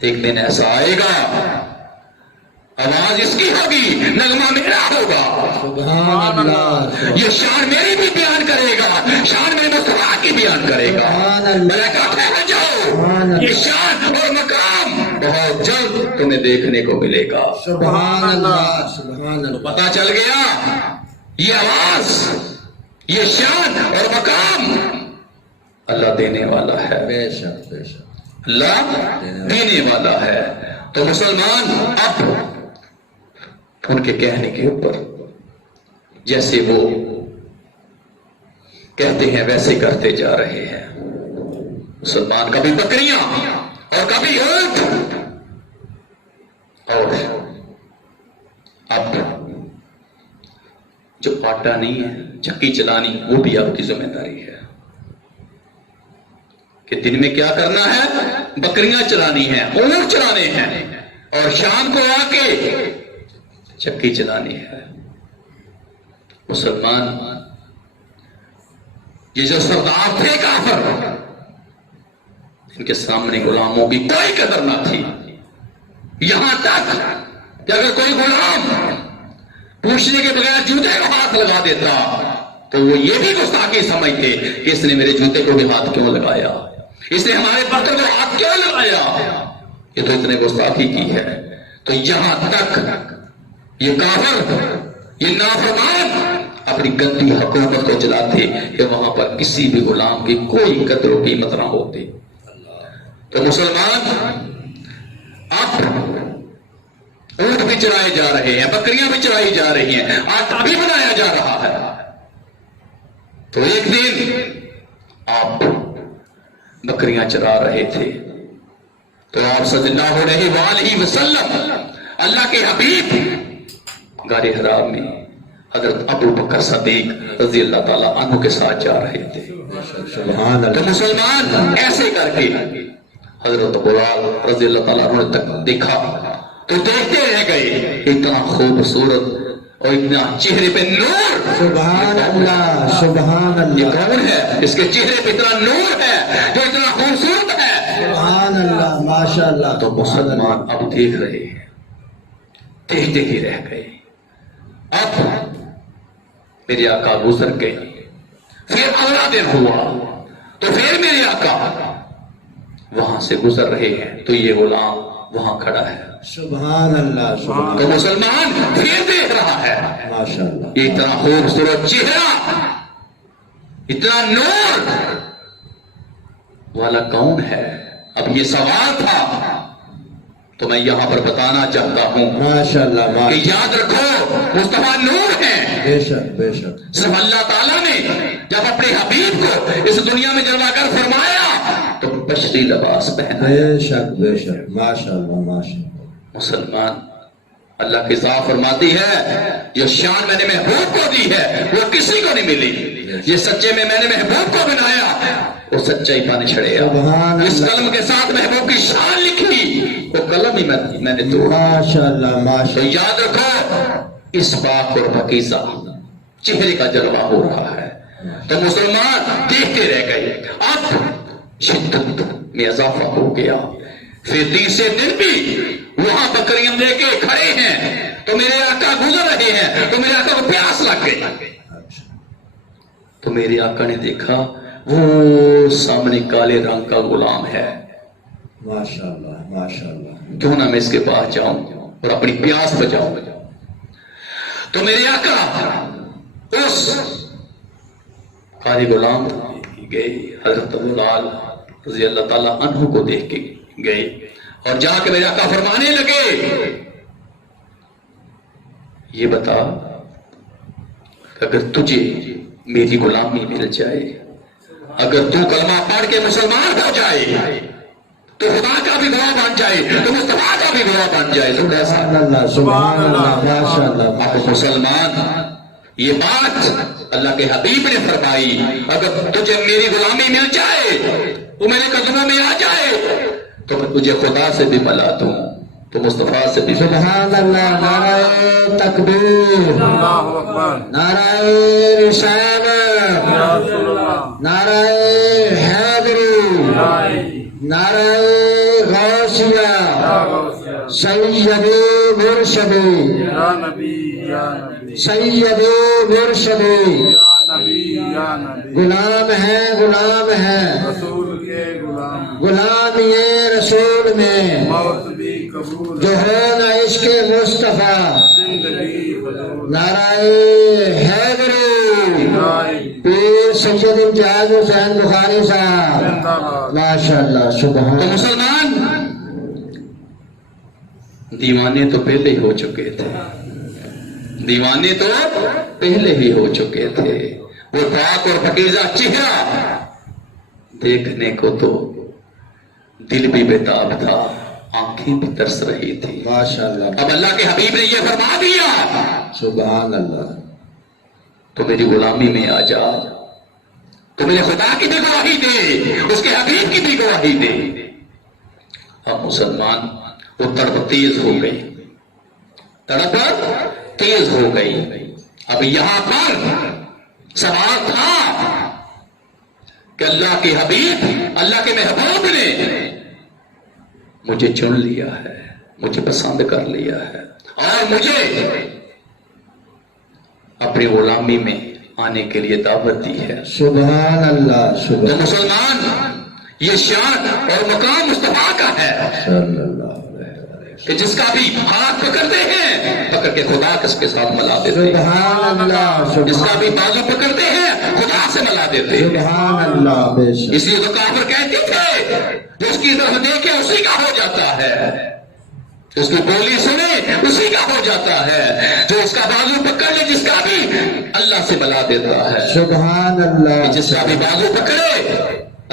ایک دن ایسا آئے گا آواز اس کی ہوگی, نغمہ میرا ہوگا. سبحان اللہ. یہ شان میری بھی بیان کرے گا, شان میرے مصطفیٰ کی بیان کرے گا. ملائکہ ٹھہر جاؤ, یہ شان اور مقام بہت جلد تمہیں دیکھنے کو ملے گا. سبحان اللہ. سبحان اللہ. پتا چل گیا یہ آواز, یہ شان اور مقام اللہ دینے والا ہے, بے شک بے شک. اللہ دینے والا ہے. تو مسلمان اب ان کے کہنے کے اوپر جیسے وہ کہتے ہیں ویسے کرتے جا رہے ہیں. مسلمان کبھی بکریاں اور کبھی اونٹ, اور اب جو پاٹا نہیں ہے, چکی چلانی, وہ بھی آپ کی ذمہ داری ہے کہ دن میں کیا کرنا ہے, بکریاں چلانی ہیں, اونٹ چلانے ہیں, اور شام کو آ کے چکی چلانی ہے. مسلمان یہ جو سردار تھے کافر, ان کے سامنے غلاموں کی کوئی قدر نہ تھی. یہاں تک کہ اگر کوئی غلام پوچھنے کے بغیر جوتے کو ہاتھ لگا دیتا تو وہ یہ بھی گستاخی سمجھتے کہ اس نے میرے جوتے کو بھی ہاتھ کیوں لگایا, اس نے ہمارے برتن کو ہاتھ کیوں لگایا, یہ تو اتنے گستاخی کی ہے. تو یہاں تک یہ کافر, یہ نافرمان اپنی گندی حکومت کو چلاتے کہ وہاں پر کسی بھی غلام کی کوئی قدر و قیمت نہ ہوتی. تو مسلمان اب اونٹ بھی چرائے جا رہے ہیں, بکریاں بھی چرائی جا رہی ہیں, آٹا بھی بنایا جا رہا ہے. تو ایک دن آپ بکریاں چرا رہے تھے تو آپ صلی اللہ علیہ وآلہ وسلم اللہ کے حبیب غار حرا میں حضرت ابو بکر صدیق رضی اللہ تعالیٰ عنہ کے ساتھ جا رہے تھے. سبحان تو اللہ. مسلمان ایسے کر کے حضرت بلال رضی اللہ تعالیٰ عنہ تک دیکھا تو دیکھتے رہ گئے. اتنا خوبصورت اور اتنا چہرے پہ نور. سبحان اللہ. سبحان یہ اللہ. کون ہے اس کے چہرے پہ اتنا نور ہے جو اتنا خوبصورت ہے؟ سبحان اللہ. ماشاء اللہ. تو مسلمان اب دیکھ رہے ہیں، دیکھتے ہی رہ گئے. اب میرے آقا گزر گئے. پھر اگلا دن ہوا تو پھر میرے آقا وہاں سے گزر رہے ہیں تو یہ غلام وہاں کھڑا ہے. سبحان اللہ. سبحان تو مسلمان پھر دیکھ رہا ہے ماشاء اللہ. یہ اتنا خوبصورت چہرہ، اتنا نور والا کون ہے؟ اب یہ سوال تھا تو میں یہاں پر بتانا چاہتا ہوں ماشاء اللہ. کہ ماشاء یاد رکھو مصطفیٰ نور ہے. بے شک بے شک. صرف اللہ تعالیٰ نے جب اپنے حبیب کو اس دنیا میں جلوہ گر فرمایا تو بشری لباس پہنا. بے شک بے شک. ماشاء اللہ. ماشاء اللہ. مسلمان اللہ کی ذات فرماتی ہے یہ شان میں نے محبوب کو دی ہے وہ کسی کو نہیں ملی. یہ سچے میں نے محبوب کو بنایا وہ سچائی پانے چھڑے. سبحان اس اللہ. قلم کے ساتھ محبوب کی شان لکھی وہ قلم ہی میں نے توڑا. ماشاء اللہ. ماشاء تو اللہ. یاد رکھو اس پاک اور پاکیزہ چہرے کا جلوہ ہو رہا ہے. تو مسلمان دیکھتے رہ گئے. اب شدت میں اضافہ ہو گیا. پھر تیسرے دن بھی وہاں بکریاں لے کے کھڑے ہیں تو میرے آقا گزر رہے ہیں تو میرے آقا کو پیاس لگ گئی. تو میرے آقا نے دیکھا وہ سامنے کالے رنگ کا غلام ہے. ماشاء اللہ. ماشاء اللہ. کیوں نہ میں اس کے پاس جاؤں اور اپنی پیاس بجاؤں. تو میرے آقا اس کالے غلام گئے حضرت بلال رضی اللہ تعالیٰ عنہ کو دیکھ کے گئے اور جا کے میرے آقا فرمانے لگے یہ بتا کہ اگر تجھے میری غلامی مل جائے، اگر تو کلمہ پڑھ کے مسلمان ہو جائے تو خدا کا بھی گواہ بن جائے تو مصطفیٰ کا بھی گواہ بن جائے تو کیسا؟ سبحان اللہ. سبحان اللہ. ماشاء اللہ. اب مسلمان یہ بات اللہ کے حبیب نے فرمائی اگر تجھے میری غلامی مل جائے تو میرے قدموں میں آ جائے تو میں تجھے خدا سے بھی ملا دوں تو مصطفیٰ سے بھی. سبحان اللہ. نعرہ تکبیر. اللہ اکبر. نعرہ رسالت. یا رسول اللہ. نعرہ حیدری. نعرہ غوثیہ. یا غوثیہ. سید مرشد. یا نبی یا نبی. سید مرشد. یا نبی یا نبی. غلام ہے غلام ہے رسول کے غلام. غلام یہ رسول میں موت بھی قبول جو ہے. ہے نا اس کے مصطفیٰ. زندگی فضول. نعرہ حیدری. نائی. پیر سید امتیاز حسین بخاری صاحب. زندہ باد. ماشاء اللہ. سبحان تو اللہ. مسلمان دیوانے تو پہلے ہی ہو چکے تھے، دیوانے تو پہلے ہی ہو چکے تھے. وہ پاک اور پاکیزہ چہرہ دیکھنے کو تو دل بھی بےتاب تھا، آنکھیں بھی ترس رہی تھی. ماشاء اللہ. اب اللہ کے حبیب نے یہ فرما دیا سبحان اللہ. تو میری غلامی میں آ جا، تو میرے خدا کی بھی گواہی دے، اس کے حبیب کی بھی گواہی دے. اب مسلمان وہ تڑپ تیز ہو گئی، تڑپ تیز ہو گئی. اب یہاں پر سوال تھا کہ اللہ کے حبیب اللہ کے محبوب نے مجھے چن لیا ہے، مجھے پسند کر لیا ہے اور مجھے اپنی غلامی میں آنے کے لیے دعوت دی ہے. سبحان اللہ. تو سبحان مسلمان یہ شان اور مقام مصطفیٰ کا ہے صلی اللہ علیہ کہ جس کا بھی ہاتھ پکڑتے ہیں پکڑ کے خدا کے ساتھ ملا دیتے ہیں، سبحان اللہ. جس کا بھی بازو پکڑتے ہیں خدا سے ملا دیتے ہیں. سبحان اللہ. بے شک. اس لیے تو کافر کہتے تھے جو اس کی طرف دیکھے اسی کا ہو جاتا ہے، اس کی بولی سنے اسی کا ہو جاتا ہے، جو اس کا بازو پکڑ لے جس کا بھی اللہ سے ملا دیتا ہے. سبحان اللہ. جس کا بھی بازو پکڑے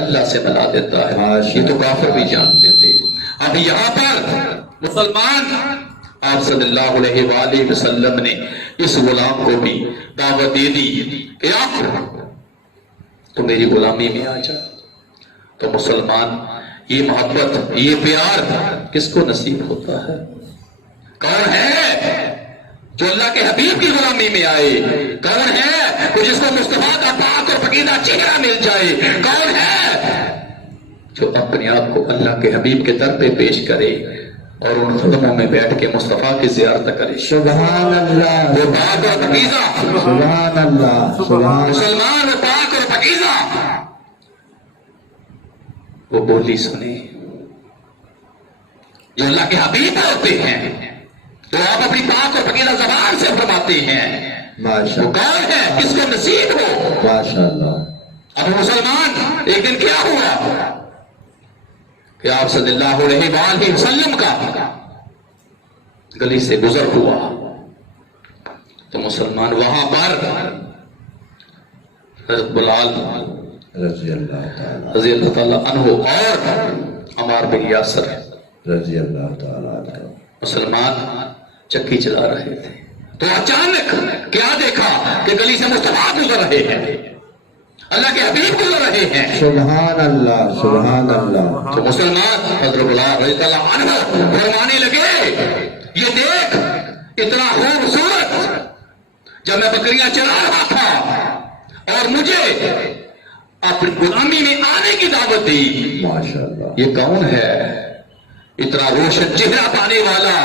اللہ سے ملا دیتا ہے. یہ تو کافر بھی جانتے تھے. اب یہاں پر مسلمان آپ صلی اللہ علیہ وآلہ وسلم نے اس غلام کو بھی دعوت دے دی کہ آپ تو میری غلامی میں آ جا. تو مسلمان یہ محبت یہ پیار کس کو نصیب ہوتا ہے؟ کون ہے جو اللہ کے حبیب کی غلامی میں آئے؟ کون ہے کہ جس کو مصطفیٰ کا پاک اور پاکیزہ چہرہ مل جائے؟ کون ہے جو اپنے آپ کو اللہ کے حبیب کے در پہ پیش کرے اور ان قدموں میں بیٹھ کے مصطفیٰ کی زیارت کرے؟ سبحان اللہ، وہ پاک اور پاکیزہ سبحان اللہ، سبحان مسلمان وہ پاک اور پاکیزہ وہ بولی سنے جو اللہ کے حبیب ہوتے ہیں، جو آپ اپنی پاک اور پاکیزہ زبان سے فرماتے ہیں. ماشاء وہ کون ہے کس کو نصیب ہو؟ ماشاء اللہ. اب مسلمان ایک دن کیا ہوا کہ آپ صلی اللہ علیہ وآلہ وسلم کا گلی سے گزر ہوا تو مسلمان وہاں پر حضرت بلال رضی اللہ تعالیٰ رضی اللہ تعالیٰ عنہ اور عمار بن یاسر رضی اللہ تعالیٰ عنہ مسلمان چکی چلا رہے تھے تو اچانک کیا دیکھا کہ گلی سے مصطفیٰ گزر رہے ہیں، اللہ کے حبیب گزر رہے ہیں. سبحان اللہ، سبحان اللہ. تو مسلمان حضرت بلال رضی اللہ عنہ فرمانے لگے یہ دیکھ اتنا خوبصورت، جب میں بکریاں چلا رہا تھا اور مجھے اپنی غلامی میں آنے کی دعوت دی، ماشاء اللہ. یہ کون ہے اتنا روشن چہرہ پانے والا،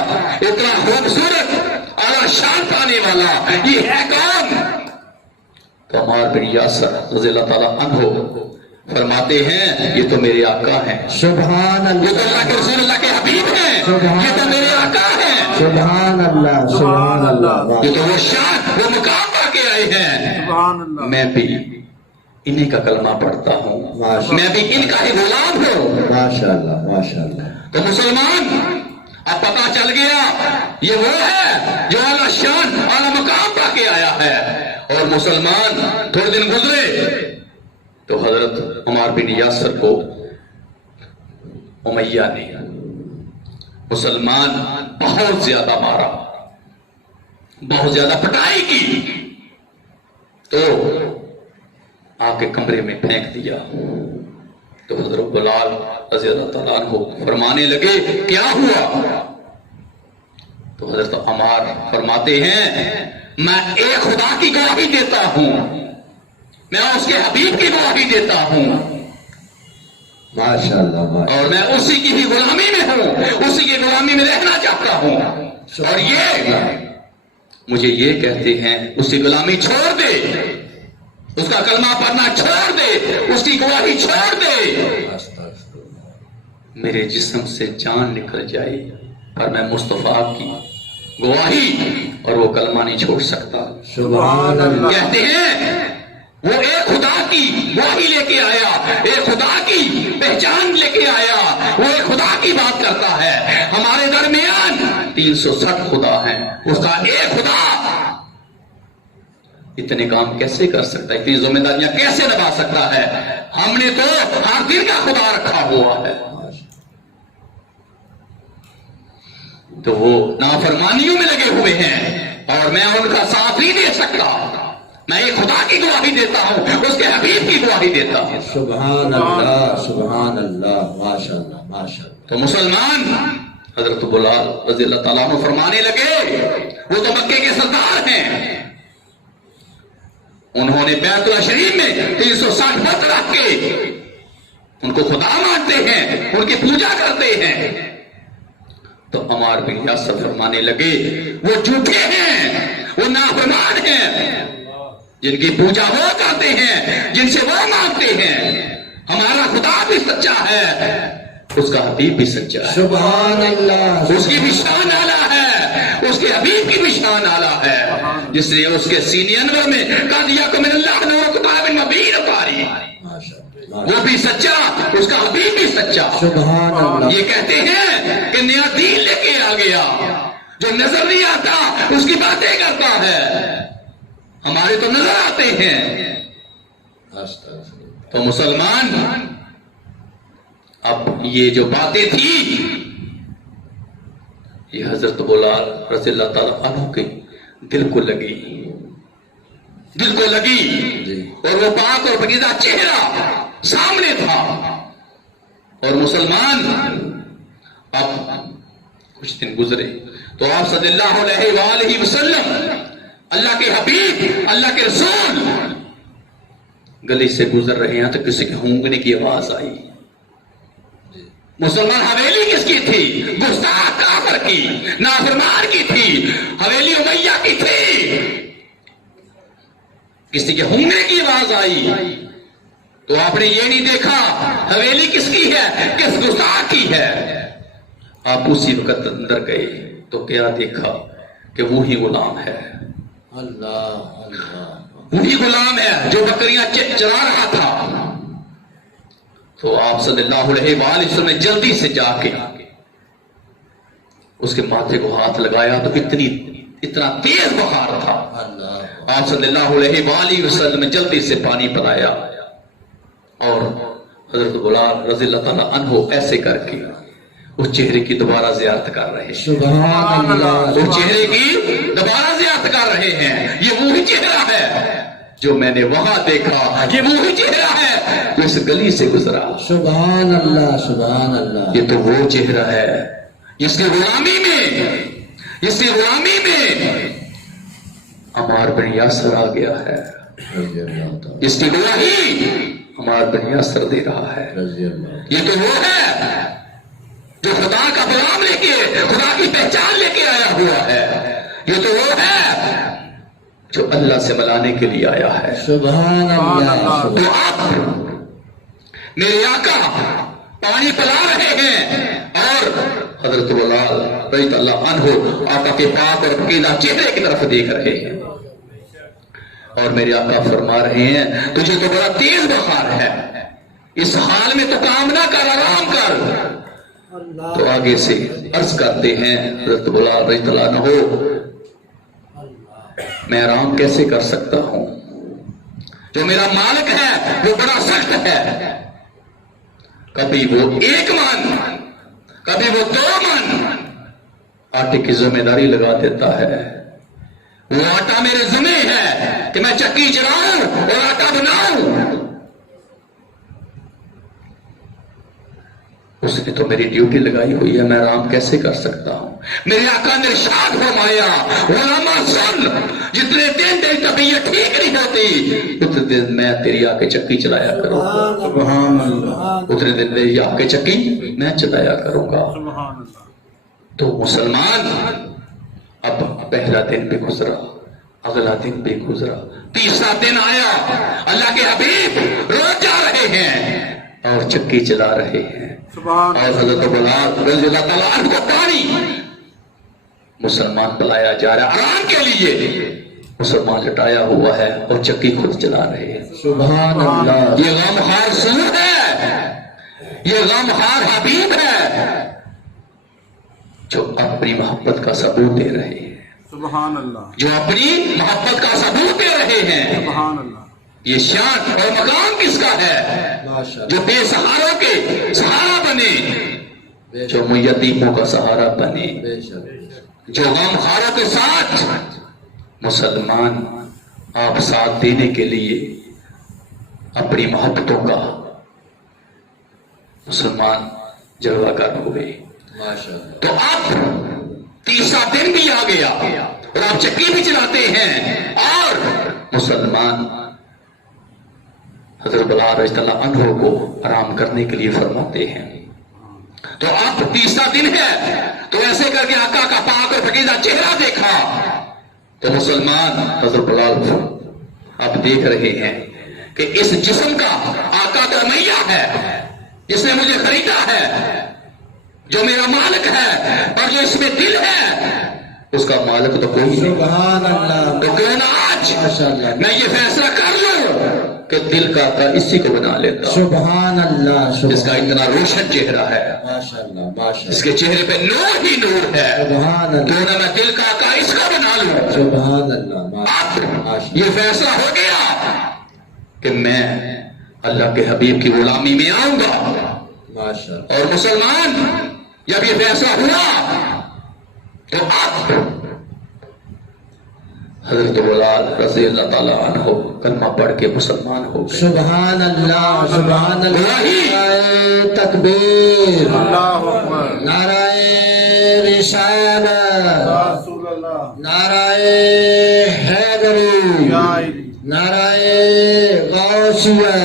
اتنا خوبصورت اعلیٰ شان پانے والا، یہ ہے کون؟ تو عمار بن یاسر رضی اللہ تعالیٰ عنہ فرماتے ہیں یہ تو میرے آقا ہیں، سبحان یہ تو اللہ، اللہ کے رسول اللہ کے حبیب ہیں، یہ تو میرے آقا ہیں، سبحان اللہ، سبحان اللہ. یہ تو وہ شان وہ مقام پا کے آئے ہیں. سبحان اللہ. میں بھی انہیں کا کلمہ پڑھتا ہوں، میں بھی ان کا ہی غلام ہوں. ماشاء اللہ، ماشاء اللہ. تو مسلمان اب پتا چل گیا یہ وہ ہے جو اعلیٰ شان اعلیٰ مقام پا کے آیا ہے. اور مسلمان تھوڑے دن گزرے تو حضرت عمار بن یاسر کو امیہ نے مسلمان بہت زیادہ مارا، بہت زیادہ پٹائی کی، تو آ کے کمرے میں پھینک دیا. تو حضرت بلال رضی اللہ تعالیٰ عنہ فرمانے لگے کیا ہوا؟ تو حضرت عمار فرماتے ہیں میں ایک خدا کی گواہی دیتا ہوں، میں اس کے حبیب کی گواہی دیتا ہوں، ماشاء اللہ. اور میں اسی کی ہی غلامی میں ہوں، اسی کی غلامی میں رہنا چاہتا ہوں. اور یہ مجھے یہ کہتے ہیں اس کی غلامی چھوڑ دے، اس کا کلمہ پڑھنا چھوڑ دے، اس کی گواہی چھوڑ دے. میرے جسم سے جان نکل جائے پر میں مصطفیٰ کی گواہی اور وہ کلمہ نہیں چھوڑ سکتا. سبحان اللہ. کہتے ہیں وہ ایک خدا کی گواہی لے کے آیا، ایک خدا کی پہچان لے کے آیا، وہ ایک خدا کی بات کرتا ہے. ہمارے درمیان 360 خدا ہیں، اس کا ایک خدا اتنے کام کیسے کر سکتا ہے، اتنی ذمہ داریاں کیسے نبھا سکتا ہے؟ ہم نے تو ہر دن کا خدا رکھا ہوا ہے. تو وہ نافرمانیوں میں لگے ہوئے ہیں اور میں ان کا ساتھ نہیں دے سکتا. میں ایک خدا کی گواہی دیتا ہوں، اس کے حبیب کی گواہی دیتا ہوں. سبحان اللہ، سبحان اللہ. ماشاء اللہ، ماشاء اللہ. تو مسلمان حضرت بلال رضی اللہ تعالیٰ عنہ فرمانے لگے وہ تو مکے کے سردار ہیں، انہوں نے بیت اللہ شریف میں 360 بت رکھ کے ان کو خدا مانتے ہیں، ان کی پوجا کرتے ہیں. تو عمار بن یاسر فرمانے لگے وہ جھوٹے ہیں، وہ نافرمان ہیں، جن کی پوجا وہ کرتے ہیں، جن سے وہ مانگتے ہیں. ہمارا خدا بھی سچا ہے، اس کا حبیب بھی سچا ہے، سبحان اللہ. اس کی بھی شان اعلیٰ ہے، اس کے حبیب کی بھی شان اعلیٰ ہے، جس نے اس کے سینے انور میں قد یکم من اللہ نور کتاب مبین اتاری. وہ بھی سچا، اس کا حبیب بھی سچا. سبحان اللہ. یہ کہتے ہیں کہ نیا دین لے کے آ گیا، جو نظر نہیں آتا اس کی باتیں کرتا ہے، ہمارے تو نظر آتے ہیں. تو مسلمان اب یہ جو باتیں تھی یہ حضرت بلال رضی اللہ تعالیٰ عنہ کے دل کو لگی، دل کو لگی، اور وہ پاک اور پاکیزہ چہرہ سامنے تھا. اور مسلمان اب کچھ دن گزرے تو آپ صلی اللہ علیہ وآلہ وسلم، اللہ کے حبیب، اللہ کے رسول گلی سے گزر رہے ہیں تو کسی کے ہونگنے کی آواز آئی. مسلمان حویلی کس کی تھی؟ گستاخ کافر کی، نافرمان کی تھی، حویلی امیہ کی تھی. کسی کے ہونگنے کی آواز آئی تو آپ نے یہ نہیں دیکھا حویلی کس کی ہے، کس گستاخ کی ہے. آپ اسی وقت اندر گئے تو کیا دیکھا کہ وہی غلام ہے، اللہ اللہ، وہی غلام ہے جو بکریاں چرا رہا تھا. تو آپ صلی اللہ علیہ وآلہ وسلم نے جلدی سے جا کے اس کے ماتھے کو ہاتھ لگایا تو اتنا تیز بخار تھا. آپ صلی اللہ علیہ وآلہ وسلم نے جلدی سے پانی پلایا اور حضرت بلال رضی اللہ تعالیٰ عنہ ایسے کر کے اس چہرے کی دوبارہ زیارت کر رہے ہیں. سبحان اللہ، اس چہرے کی دوبارہ زیارت کر رہے ہیں. یہ وہی چہرہ ہے جو میں نے وہاں دیکھا، یہ وہی چہرہ ہے جو اس گلی سے گزرا. سبحان اللہ، سبحان اللہ. یہ تو وہ چہرہ ہے جس کی غلامی میں عمار بن یاسر آ گیا ہے، جس کی گواہی عمار بن یاسر دے رہا ہے. یہ تو وہ ہے جو خدا کا غلام لے کے، خدا کی پہچان لے کے آیا ہوا ہے. یہ تو وہ ہے جو اللہ سے ملانے کے لیے آیا ہے. سبحان اللہ. تو آپ میرے آقا پانی پلا رہے ہیں اور حضرت بلال رضی اللہ عنہ آقا کے پاک اور پاکیزہ چہرے کی طرف دیکھ رہے ہیں اور میرے آقا فرما رہے ہیں تجھے تو بڑا تیز بخار ہے، اس حال میں تو کام نہ کر، آرام کر. تو آگے سے عرض کرتے ہیں حضرت بلال رضی اللہ عنہ، میں آرام کیسے کر سکتا ہوں؟ جو میرا مالک ہے وہ بڑا سخت ہے، کبھی وہ 1 من، کبھی وہ 2 من آٹے کی ذمہ داری لگا دیتا ہے. وہ آٹا میرے ذمہ ہے کہ میں چکی چلاؤں اور آٹا بناؤں. اس نے تو میری ڈیوٹی لگائی ہوئی ہے، میں آرام کیسے کر سکتا ہوں؟ میرے آقا نے ارشاد فرمایا، غلامہ سن، جتنے دن تیری طبیعت ٹھیک نہیں ہوتی اتنے دن میں تیری آ کے چکی چلایا کروں گا. سبحان اللہ. اتنے دن میری آ کے چکی میں چلایا کروں گا. سبحان اللہ. تو مسلمان اب پہلا دن بھی گزرا، اگلا دن بھی گزرا، تیسرا دن آیا، اللہ کے حبیب روز جا رہے ہیں اور چکی چلا رہے ہیں. سبحان اور حضرت بلال رضی اللہ تعالیٰ عنہ کو پانی مسلمان پلایا جا رہا ہے آرام کے لیے. مسلمان لٹایا ہوا ہے اور چکی خود چلا رہے ہیں. سبحان اللہ. یہ غمخوار سور ہے، یہ غمخوار حبیب ہے جو اپنی محبت کا ثبوت دے رہے ہیں، سبحان اللہ. جو اپنی محبت کا ثبوت دے رہے ہیں. سبحان اللہ. یہ شان اور مقام کس کا ہے؟ ماشاءاللہ. جو بے سہاروں کے سہارا بنے، جو یتیموں کا سہارا بنے، بے شک. جو غمخواروں کے ساتھ مسلمان آپ ساتھ دینے کے لیے اپنی محبتوں کا مسلمان جلوہ گر ہوئے. ماشاءاللہ. تو اب تیسرا دن بھی آ گیا اور آپ چکی بھی چلاتے ہیں اور مسلمان حضرت بلال رضی اللہ عنہ کو آرام کرنے کے لیے فرماتے ہیں. تو اب تیسرا دن ہے تو ایسے کر کے آقا کا پاک اور پاکیزہ چہرہ دیکھا تو مسلمان حضرت بلال اب دیکھ رہے ہیں کہ اس جسم کا آقا تو امیہ ہے، جس نے مجھے خریدا ہے، جو میرا مالک ہے، اور جو اس میں دل ہے اس کا مالک تو کوئی نہیں. سبحان اللہ. تو کیوں نہ آج ماشاءاللہ. میں یہ فیصلہ کر لوں کہ دل کا آقا اسی کو بنا لیتا ہوں، سبحان اللہ. جس کا اتنا روشن چہرہ ہے، ماشاءاللہ. اس ماشاءاللہ. کے چہرے پہ نور ہی نور ہے. سبحان اللہ. کیوں نہ میں دل کا آقا اس کو بنا لوں. سبحان اللہ. اب ماشاءاللہ. یہ فیصلہ ہو گیا کہ میں اللہ کے حبیب کی غلامی میں آؤں گا. ماشاءاللہ. اور مسلمان جب یہ فیصلہ ہوا تو اب حضرت بلال رضی اللہ تعالیٰ عنہ کلمہ پڑھ کے مسلمان ہو گئے. سبحان اللہ سبحان اللہ. نعرہ تکبیر، اللہ اکبر. نعرہ رسالت، رسول اللہ. نعرہ حیدری، یا علی. نعرہ غوثیہ،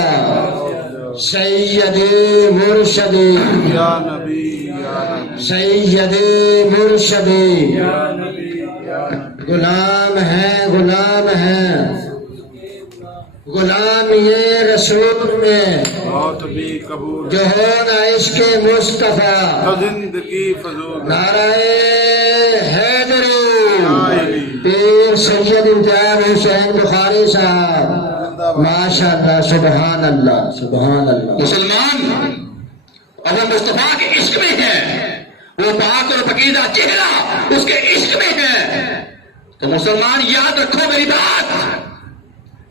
سید مرشدی، یا نبی یا نبی سید مرشدی. یا نبی یا نبی. غلام ہیں غلام ہیں، غلام یہ رسول میں موت بھی قبول جو ہونا عشق مصطفیٰ. تو زندگی فضول. نعرہ حیدری، یا علی. پیر سید امتیاز حسین بخاری صاحب. ماشاء اللہ سبحان اللہ سبحان اللہ. مسلمان اب وہ مصطفیٰ کے عشق میں ہے، وہ پاک اور پاکیزہ چہرہ اس کے عشق میں ہے. تو مسلمان یاد رکھو میری بات،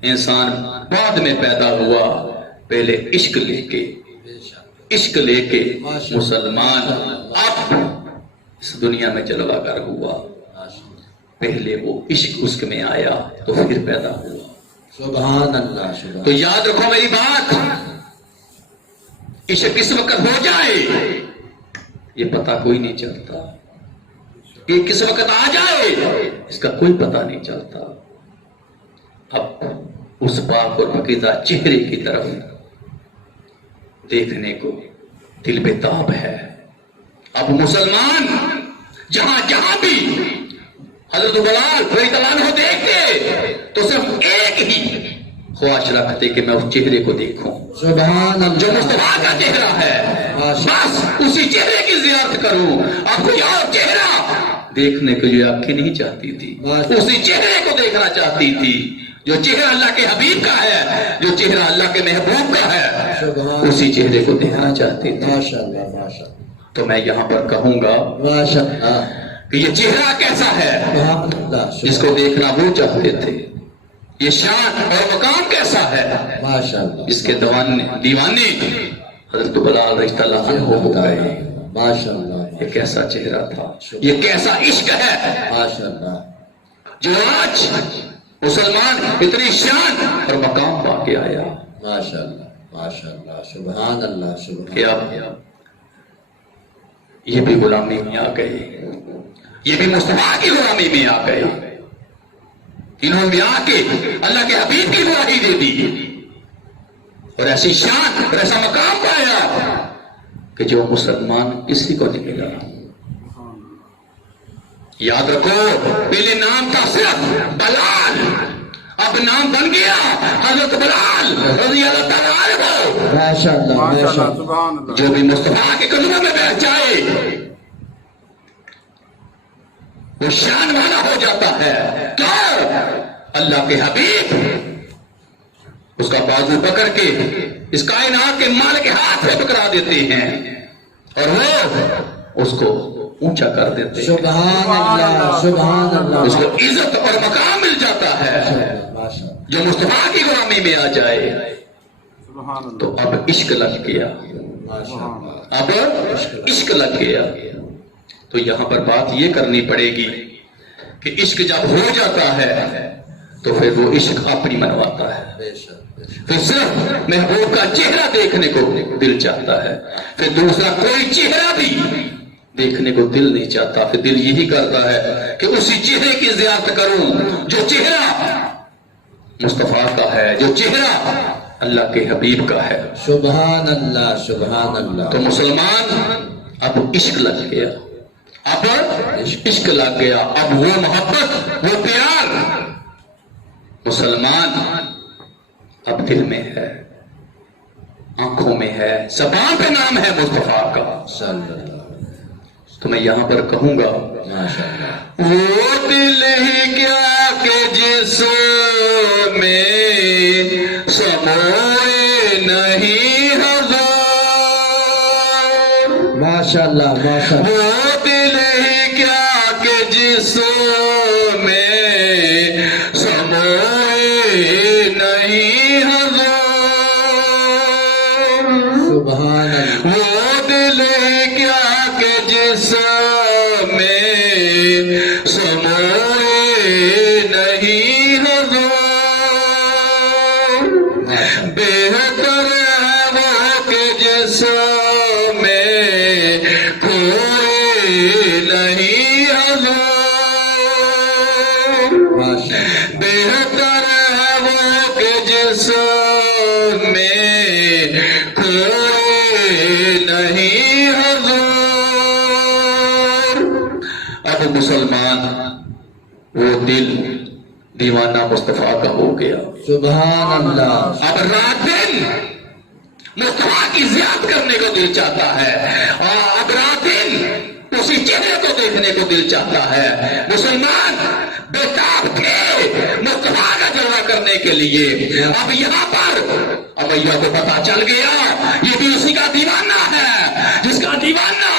انسان بعد میں پیدا ہوا، پہلے عشق لے کے مسلمان اب اس دنیا میں جلوہ گر ہوا. پہلے وہ عشق اس میں آیا تو پھر پیدا ہوا. سبحان اللہ سبحان. تو یاد رکھو میری بات، عشق کس وقت ہو جائے یہ پتہ کوئی نہیں چلتا، کہ کس وقت آ جائے اس کا کوئی پتہ نہیں چلتا. اب اس پاک اور پاکیزہ چہرے کی طرف دیکھنے کو دل بے تاب ہے. اب مسلمان جہاں جہاں بھی حضرت بلال رضی اللہ عنہ دیکھتے تو صرف ایک ہی خواہش رکھتے کہ میں اس چہرے کو دیکھوں سبحان جو اللہ. مصطفیٰ کا چہرہ ہے، بس اسی چہرے کی زیارت کروں. اب کوئی اور چہرہ دیکھنے کے لیے آنکھیں نہیں چاہتی تھی، اسی چہرے کو دیکھنا چاہتی تھی جو چہرہ اللہ کے حبیب کا ہے، جو چہرہ اللہ کے محبوب کا ہے، اسی چہرے کو دیکھنا چاہتی تھی. ماشاء اللہ ماشاء اللہ تو میں یہاں پر کہوں گا ماشاء اللہ. کہ یہ چہرہ کیسا ہے سبحان اللہ جس کو دیکھنا وہ چاہتے تھے، یہ شان اور مقام کیسا ہے ماشاء اللہ جس کے دیوانے حضرت بلال رضی اللہ عنہ ہو گئے. ماشاء اللہ یہ کیسا چہرہ تھا، یہ کیسا عشق ہے ماشاء اللہ. جو آج مسلمان اتنی شان اور مقام پا کے آیا. ماشاء اللہ ماشاء اللہ سبحان اللہ سبحان. کہ اب یہ بھی غلامی میں آ گئے، یہ بھی مصطفیٰ کی غلامی میں آ گئے. انہوں نے آ کے اللہ کے حبیب کی گواہی دے دی اور ایسی شان اور ایسا مقام پایا کہ جو مسلمان کسی کو نہیں ملا. یاد رکھو پہلے نام تھا صرف بلال، اب نام بن گیا حضرت بلال رضی اللہ تعالیٰ عنہ. ماشاء اللہ ماشاء ماشاء اللہ. اللہ. سبحان اللہ. جو بھی مصطفیٰ کے قدموں میں بیٹھ جائے وہ شان والا ہو جاتا ہے. کیوں؟ اللہ کے حبیب اس کا بازو پکڑ کے اس کائنات کے مالک کے ہاتھ سے پکڑا دیتے ہیں اور وہ اس کو اونچا کر دیتے ہیں، سبحان اللہ سبحان اللہ. اس کو عزت اور مقام مل جاتا ہے. ماشاء اللہ جو مصطفیٰ کی غلامی میں آ جائے سبحان اللہ. تو اب عشق لگ گیا، ماشاء اللہ. اب عشق لگ گیا. تو یہاں پر بات یہ کرنی پڑے گی کہ عشق جب ہو جاتا ہے تو پھر وہ عشق اپنی منواتا ہے. بے شک بے شک. پھر صرف محبوب کا چہرہ دیکھنے کو دل چاہتا ہے، پھر دوسرا کوئی چہرہ بھی دیکھنے کو دل نہیں چاہتا. پھر دل یہی کرتا ہے کہ اسی چہرے کی زیارت کروں جو چہرہ مصطفیٰ کا ہے، جو چہرہ اللہ کے حبیب کا ہے. سبحان اللہ سبحان اللہ. تو مسلمان اب عشق لگ گیا، اب عشق لگ گیا. اب وہ محبت وہ پیار مسلمان اب دل میں ہے، آنکھوں میں ہے، زبان پہ نام ہے مصطفیٰ کا. صلی اللہ. تو میں یہاں پر کہوں گا ماشاء اللہ. وہ دل ہی کیا کہ جس میں سموئے نہیں ہزار، ماشاء اللہ ماشاء اللہ. وہ دل ہی کیا کہ جس میں سموئے نہیں ہزار، سبحان اللہ. وہ دل کیا کہ جس میں نہیں حضور بہتر ہے وہ کہ جس میں کوئی نہیں حضور بہتر ہے وہ کہ جس میں کوئی نہیں حضور. اب مسلمان وہ دل دیوانہ مصطفیٰ کا ہو گیا. سبحان اللہ. اب رات دن مصطفیٰ کی زیارت کرنے کو دل چاہتا ہے، اور اب رات دن اسی چہرے کو دیکھنے کو دل چاہتا ہے. مسلمان بےتاب تھے مصطفیٰ کا جلوہ کرنے کے لیے. اب یہاں پر ابیا کو پتا چل گیا یہ بھی اسی کا دیوانہ ہے جس کا دیوانہ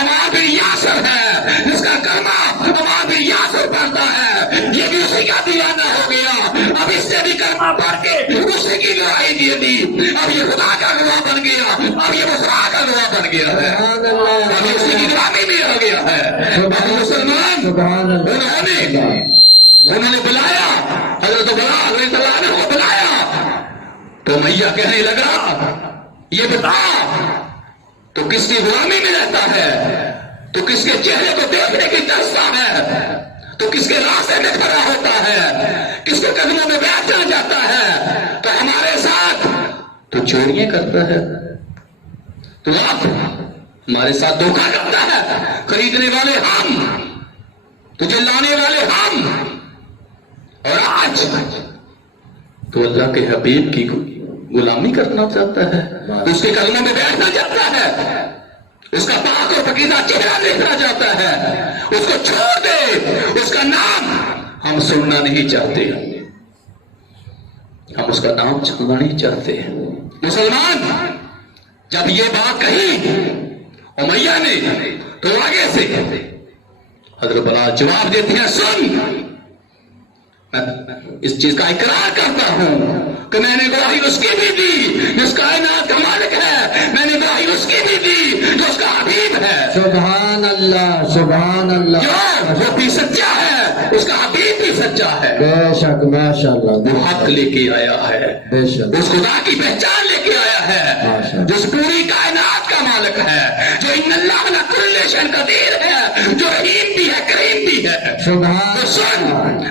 عمار بن یاسر ہے، جس کا کلمہ عمار بن یاسر پڑھتا ہے، یہ بھی اسی کا دیوانہ ہو گیا. اب اس سے بھی کلمہ پڑھ کے اسی کی گواہی دے دی. اب یہ خدا کا گواہ بن گیا، اب یہ مصطفیٰ کا گواہ بن گیا ہے، اب یہ اسی کی گواہی بھی ہو گیا ہے. اب مسلمان انہوں نے بلایا حضرت بلال رضی اللہ عنہ کو بلایا تو میاں کہنے لگا یہ بتا تو کس کی غلامی میں رہتا ہے، تو کس کے چہرے کو دیکھنے کی ترستا ہے، تو کس کے راستے میں کھڑا ہوتا ہے، کس کے قدموں میں بیٹھنا جاتا ہے، تو ہمارے ساتھ تو چوریاں کرتا ہے، تو آپ ہمارے ساتھ دھوکہ کرتا ہے. خریدنے والے ہم، تجھے لانے والے ہم، اور آج تو اللہ کے حبیب کی غلامی کرنا چاہتا ہے، اس کے قدموں میں بیٹھنا چاہتا ہے، اس کا پاک اور پاکیزہ چہرہ دیکھنا چاہتا ہے. اس کو چھوڑ دے، اس کا نام ہم سننا نہیں چاہتے، ہم اس کا نام سننا نہیں چاہتے. مسلمان جب یہ بات کہی امیہ نے تو آگے سے حضرت بلال جواب دیتے ہیں سن میں اس چیز کا اقرار کرتا ہوں کہ میں نے گواہی اس کی بھی دی جس کائنات کا مالک ہے، میں نے گواہی اس کی بھی دی جو اس کا حبیب ہے. سبحان اللہ. سبحان اللہ. جو وہ بھی سچا ہے اس کا حبیب بھی سچا ہے. بے شک. ماشاء اللہ. وہ حق لے کے آیا ہے، بے شک. اس خدا کی پہچان لے کے آیا ہے جو اس پوری کائنات کا مالک ہے، جو ان اللہ علی کل شیء قدیر ہے، جو رحیم بھی ہے کریم بھی ہے. سبحان تو سن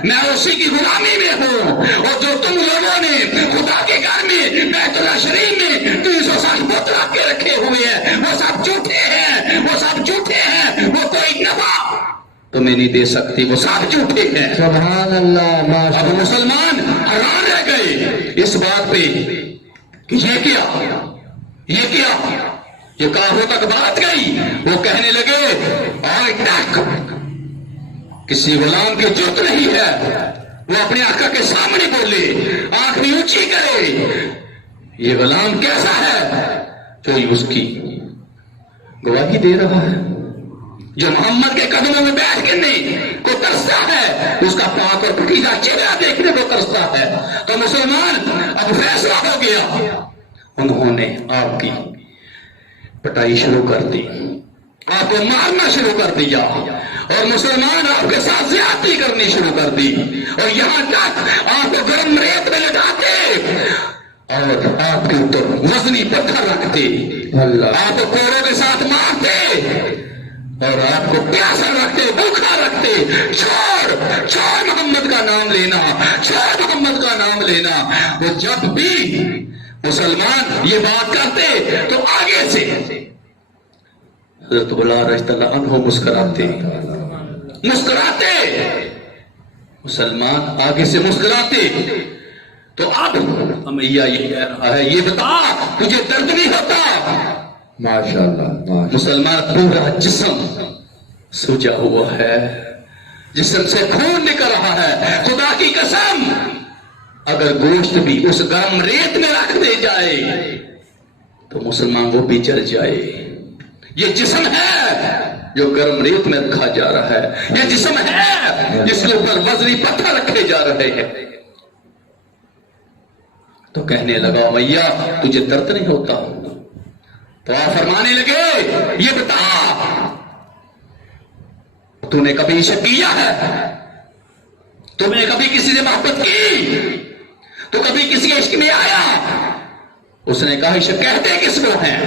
میں اسی کی غلامی میں ہوں، اور جو تم لوگوں نے خدا کے گھر میں بیت اللہ شریف میں 360 بت رکھ کے رکھے ہوئے ہیں وہ سب جھوٹے ہیں، وہ سب جھوٹے ہیں، وہ کوئی نفع تمہیں نہیں دے سکتی، وہ سب جھوٹے ہیں. سبحان اللہ. ماشاء اب اللہ. مسلمان حیران رہ گئے اس بات پہ کہ یہ کیا یہ کافروں تک بات گئی. وہ کہنے لگے اور تک کسی غلام کی ضرورت نہیں ہے وہ اپنے آقا کے سامنے بولے، آنکھ بھی اونچی کرے. یہ غلام کیسا ہے جو اس کی گواہی دے رہا ہے، جو محمد کے قدموں میں بیٹھ کے نہیں کو ترستا ہے، اس کا پاک اور پاکیزہ چہرہ دیکھنے کو ترستا ہے. تو مسلمان اب فیصلہ ہو گیا. انہوں نے آپ کی پٹائی شروع کر دی، آپ کو مارنا شروع کر دیا، اور مسلمان آپ کے ساتھ زیادتی کرنی شروع کر دی، اور یہاں تک آپ کو گرم ریت میں لٹاتے اور آپ کے اوپر وزنی پتھر رکھتے، آپ کو کوڑوں کے ساتھ مارتے اور آپ کو پیاسا رکھتے، بھوکا رکھتے. چھوڑ محمد کا نام لینا، چھوڑ محمد کا نام لینا. وہ جب بھی مسلمان یہ بات کرتے تو آگے سے حضرت بلال رضی اللہ عنہ مسکراتے. مسلمان آگے سے مسکراتے. تو اب امیہ یہ کہہ رہا ہے یہ بتا تجھے درد نہیں ہوتا. ماشاء اللہ. مسلمان پورا جسم سوجا ہوا ہے، جسم سے خون نکل رہا ہے. خدا کی قسم اگر گوشت بھی اس گرم ریت میں رکھ دے جائے تو مسلمان وہ بھی جل جائے. یہ جسم ہے جو گرم ریت میں رکھا جا رہا ہے، یہ جسم ہے جس کے اوپر وزنی پتھر رکھے جا رہے ہیں. تو کہنے لگا میاں تجھے درد نہیں ہوتا. تو آپ فرمانے لگے یہ بتا تو نے کبھی شک کیا ہے تم نے کبھی کسی سے محبت کی؟ تو کبھی کسی عشق میں آیا؟ اس نے کہا عشق کہتے کس کو ہیں؟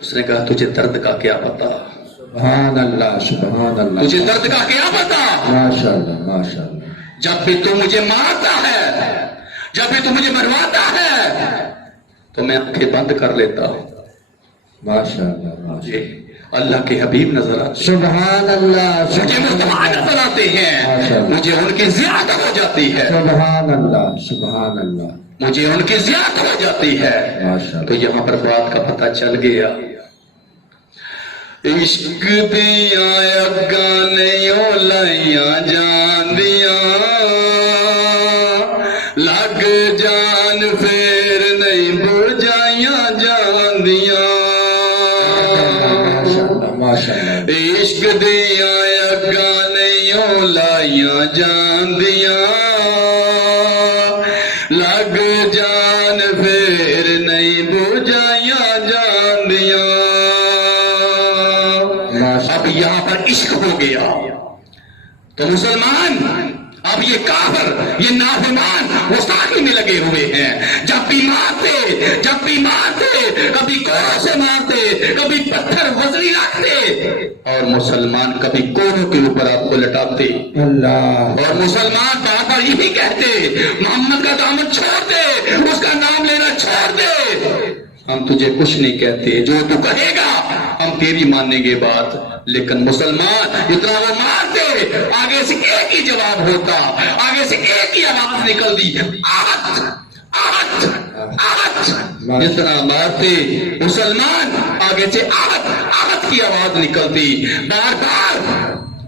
اس نے کہا تجھے درد کا کیا پتا، سبحان اللہ سبحان اللہ، تجھے درد کا کیا پتا؟ ماشاء اللہ ماشاء اللہ، جب بھی تو مجھے مارتا ہے، جب بھی تو مجھے مرواتا ہے تو میں آنکھیں بند کر لیتا ہوں، ماشاء اللہ ماشاء مجھے اللہ کے حبیب نظر آتے ہیں، سبحان اللہ مجھے مصطفیٰ نظر آتے ہیں، مجھے ان کی زیادت ہو جاتی ہے، سبحان اللہ سبحان اللہ، مجھے ان کی زیادت ہو جاتی ہے۔ ماشاء اللہ۔ تو یہاں پر بات کا پتہ چل گیا، عشق دیا گانیوں لائیاں جان دیا، لگ جان پھر نہیں بجائیاں جان دیا، ماشاء اللہ ماشاء اللہ، عشق دیا گانیوں لائیاں جان دیا، لگ جان پھر نہیں بجائیاں جان دیا۔ اب یہاں پر عشق ہو گیا تو مسلمان، اب یہ کافر، یہ نافرمان گستاخی میں لگے ہوئے ہیں، جب بھی مارتے کبھی کوڑوں سے مارتے، کبھی پتھر وزنی رکھتے، اور مسلمان کبھی کوڑوں کے اوپر آپ کو لٹاتے، اللہ، اور مسلمان بار بار یہی کہتے محمد کا دامن چھوڑ دے، اس کا نام لینا چھوڑ دے، ہم تجھے کچھ نہیں کہتے، جو تو کہے گا ہم تیری مانیں گے بات، لیکن مسلمان جتنا وہ مارتے آگے سے ایک ہی جواب ہوتا، آگے سے ایک ہی آواز نکلتی، آہت آہت آہت، جتنا مارتے مسلمان آگے سے آہت آہت کی آواز نکلتی، بار بار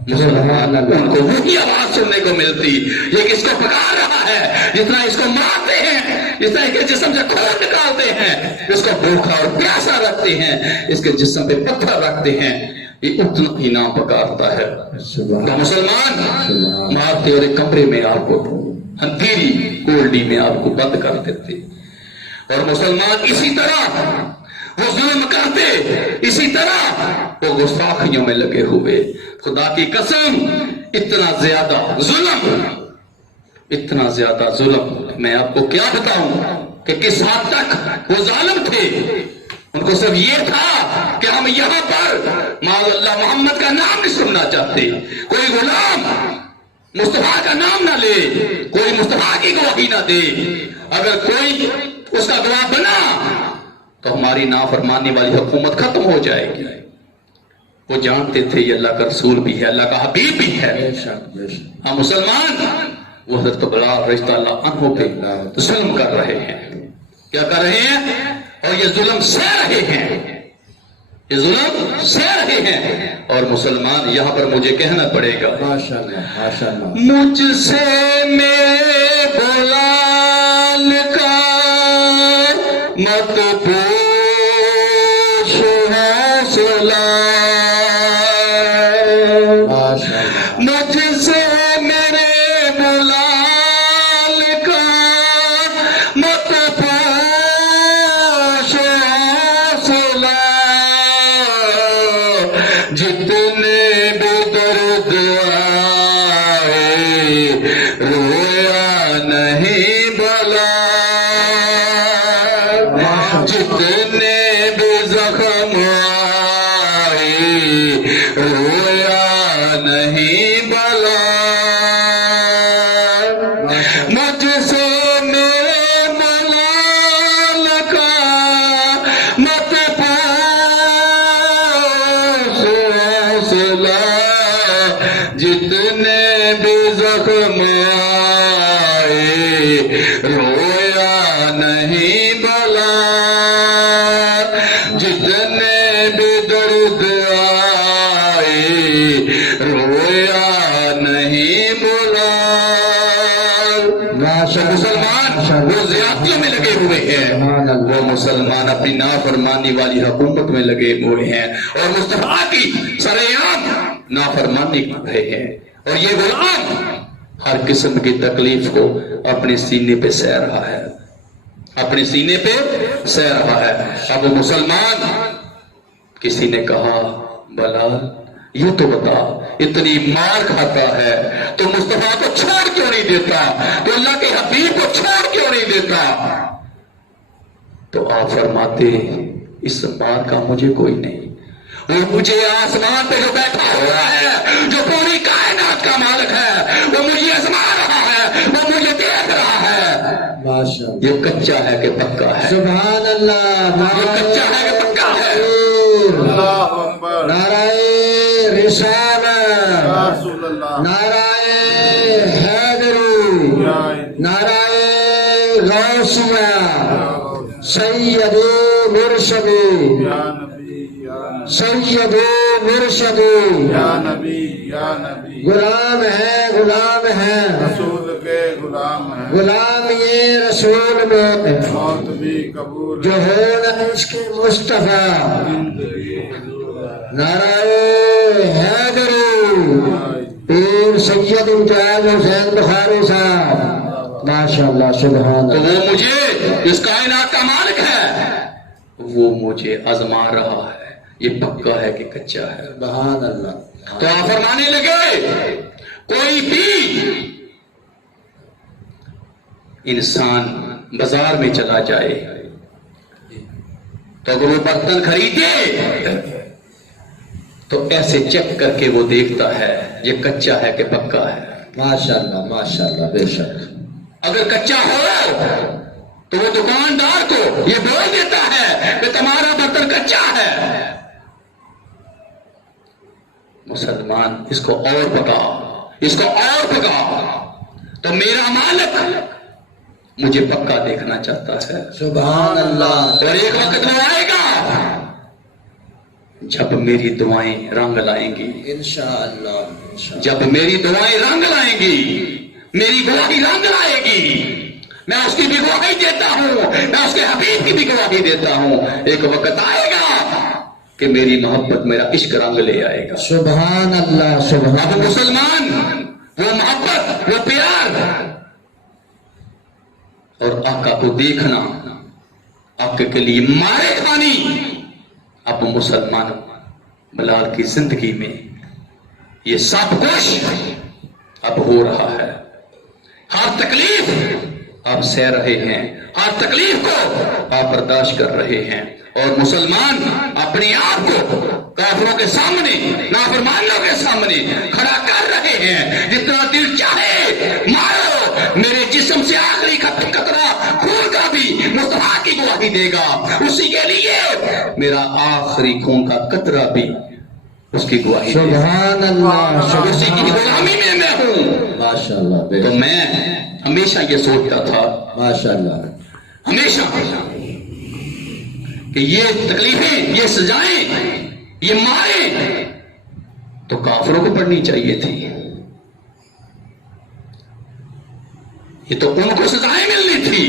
مسلمان ان کو وہی آواز سننے کو ملتی، یہ کس کو پکار رہا ہے، جتنا اس کو مارتے ہیں، جتنا اس کے جسم سے خون نکالتے ہیں، اس کو بھوکا اور پیاسا رکھتے ہیں، اس کے جسم پہ پتھر رکھتے ہیں، یہ اتنا ہی نام پکارتا ہے۔ تو مسلمان مارتے اور ایک کمرے میں آپ کو اندھیری کولڈی میں آپ کو بند کر دیتے، اور مسلمان اسی طرح وہ ظلم کرتے، اسی طرح وہ گستاخیوں میں لگے ہوئے۔ خدا کی قسم، اتنا زیادہ ظلم میں آپ کو کیا بتاؤں کہ کس حد تک وہ ظالم تھے۔ ان کو صرف یہ تھا کہ ہم یہاں پر معاذ اللہ محمد کا نام نہیں سننا چاہتے، کوئی غلام مصطفیٰ کا نام نہ لے، کوئی مصطفیٰ کی گواہی نہ دے، اگر کوئی اس کا گواہ بنا تو ہماری نافرمانی والی حکومت ختم ہو جائے گی۔ وہ جانتے تھے یہ اللہ کا رسول بھی ہے، اللہ کا حبیب بھی ہے۔ ہم مسلمان وہ حضرت بلال رضی اللہ عنہ پہ ظلم کر رہے ہیں، کیا کر رہے ہیں؟ اور یہ ظلم سہ رہے ہیں، یہ ظلم سہ رہے ہیں، اور مسلمان یہاں پر مجھے کہنا پڑے گا، ماشاءاللہ ماشاءاللہ، مجھ سے میرے بلال کا مت پوچھ حوصلہ، مجھ سے میرے بلال کا مت پوچھ حوصلہ، جتنے بھی درد آئے رویا نہیں بلا، جتنے بھی زخم آئے رویا نہیں بلا، مجھ سے میرے بلال کا مت پوچھ حوصلہ، جتنے بھی زخم آئے رویا نہیں بلا، جتنے بھی درد آئے رویا نہیں بلا۔ مسلمان وہ زیادتیوں میں لگے ہوئے ہیں، وہ مسلمان اپنی نافرمانی والی حکومت میں لگے ہوئے ہیں، اور مصطفیٰ کی سرعام نافرمانی کر رہے ہیں، اور یہ غلام ہر قسم کی تکلیف کو اپنے سینے پہ سہ رہا ہے، اپنے سینے پہ سہ رہا ہے۔ اب وہ مسلمان، کسی نے کہا بلال یہ تو بتا اتنی مار کھاتا ہے تو مصطفیٰ کو چھوڑ کیوں نہیں دیتا؟ تو اللہ کے حبیب کو چھوڑ کیوں نہیں دیتا؟ تو آپ فرماتے اس مار کا مجھے کوئی نہیں، وہ مجھے آسمان پہ جو بیٹھا ہوا ہے، جو پوری کائنات کا مالک ہے، وہ مجھے آزما رہا ہے، وہ مجھے دیکھ رہا ہے۔ ماشاءاللہ، یہ کچا ہے کہ پکا ہے؟ سبحان اللہ، یہ کچا ہے کہ پکا ہے؟ اللہ اکبر، نعرہ رسالت، یا رسول اللہ، نعرہ حیدری، یا نعرہ غوثیہ، سید مرشد، یا نبی، یا نبی، سید مرشد، یا نبی، یا نبی، غلام ہے رسول کے غلام ہیں، غلام یہ رسول میں موت بھی قبول جو ہو نہ عشق مصطفیٰ، زندگی حضور ہے۔ نعرہ حیدری، پیر سید امتیاز حسین بخاری صاحب، ماشاءاللہ، سبحان تو اللہ، وہ مجھے اس کائنات کا مالک ہے، وہ مجھے آزما رہا ہے، یہ پکا ہے کہ کچا ہے؟ سبحان اللہ۔ تو آپ فرمانے لگے کوئی بھی انسان بازار میں چلا جائے تو اگر وہ برتن خریدے تو ایسے چیک کر کے وہ دیکھتا ہے یہ کچا ہے کہ پکا ہے۔ ماشاءاللہ، ماشاءاللہ، بے شک، اگر کچا ہو تو وہ دکاندار کو یہ بول دیتا ہے کہ تمہارا برتن کچا ہے۔ مسلمان اس کو اور پکا، اس کو اور پکا، تو میرا مالک مجھے پکا دیکھنا چاہتا ہے۔ سبحان اللہ، اور ایک وقت وہ آئے گا جب میری دعائیں رنگ لائیں گی، انشاءاللہ، جب میری دعائیں رنگ لائیں گی، میری گواہی رنگ لائے گی، میں اس کی بھی گواہی دیتا ہوں، میں اس کے حبیب کی بھی گواہی دیتا ہوں۔ ایک وقت آئے گا کہ میری محبت، میرا عشق رنگ لے آئے گا۔ سبحان اللہ، سبحان اب اللہ، مسلمان وہ محبت، وہ پیار اور آقا کو دیکھنا، آقا کے لیے مارے کھانی، اب مسلمان بلال کی زندگی میں یہ سب کچھ اب ہو رہا ہے۔ ہر تکلیف آپ سہ رہے ہیں، ہر تکلیف کو آپ برداشت کر رہے ہیں، اور مسلمان اپنے آپ کو کافروں کے سامنے، نافرمانوں کے سامنے کھڑا کر رہے ہیں۔ جتنا دل چاہے مارو، میرے جسم سے آخری قطرہ خون کا بھی مصطفیٰ کی گواہی دے گا، اسی کے لیے میرا آخری خون کا قطرہ بھی اس کی گواہی دے گا۔ سبحان اللہ، اسی کی غلامی میں میں ہوں۔ ماشاءاللہ، بے تو شک، میں ہمیشہ یہ سوچتا تھا، ماشاءاللہ، ہمیشہ، کہ یہ تکلیفیں، یہ سزائیں، یہ ماریں تو کافروں کو پڑنی چاہیے تھی، یہ تو ان کو سزائیں ملنی تھی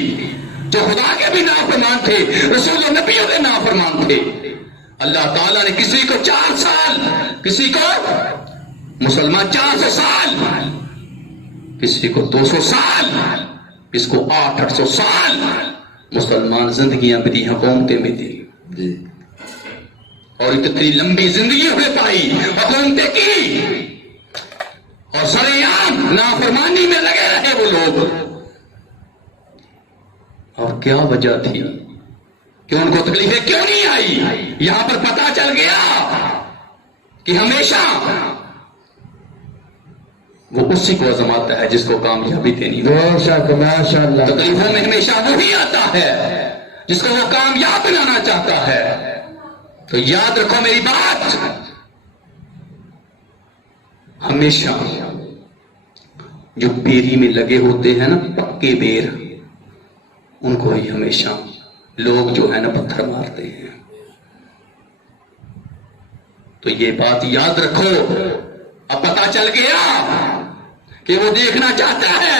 جو خدا کے بھی نافرمان تھے، رسول و نبیوں کے نافرمان تھے۔ اللہ تعالیٰ نے کسی کو 4 سال، کسی کو مسلمان 400 سال، کسی کو 200 سال، اس کو 800 سال مسلمان زندگیاں بھی دی، حکومتیں بھی دی، جی، اور اتنی لمبی زندگی ہوئے پائی، حکومتیں کی، اور سرعام نافرمانی میں لگے رہے وہ لوگ۔ اور کیا وجہ تھی کہ ان کو تکلیفیں کیوں نہیں آئی؟ یہاں پر پتا چل گیا کہ ہمیشہ وہ اسی کو آزماتا ہے جس کو کامیابی دینی ہو۔ بے شک، ماشاءاللہ، تکلیفوں میں ہمیشہ وہی آتا ہے جس کو وہ کامیاب بنانا چاہتا ہے۔ تو یاد رکھو میری بات، ہمیشہ جو بیری میں لگے ہوتے ہیں نا، پکے بیر، ان کو ہی ہمیشہ لوگ جو ہے نا پتھر مارتے ہیں۔ تو یہ بات یاد رکھو۔ اب پتا چل گیا کہ وہ دیکھنا چاہتا ہے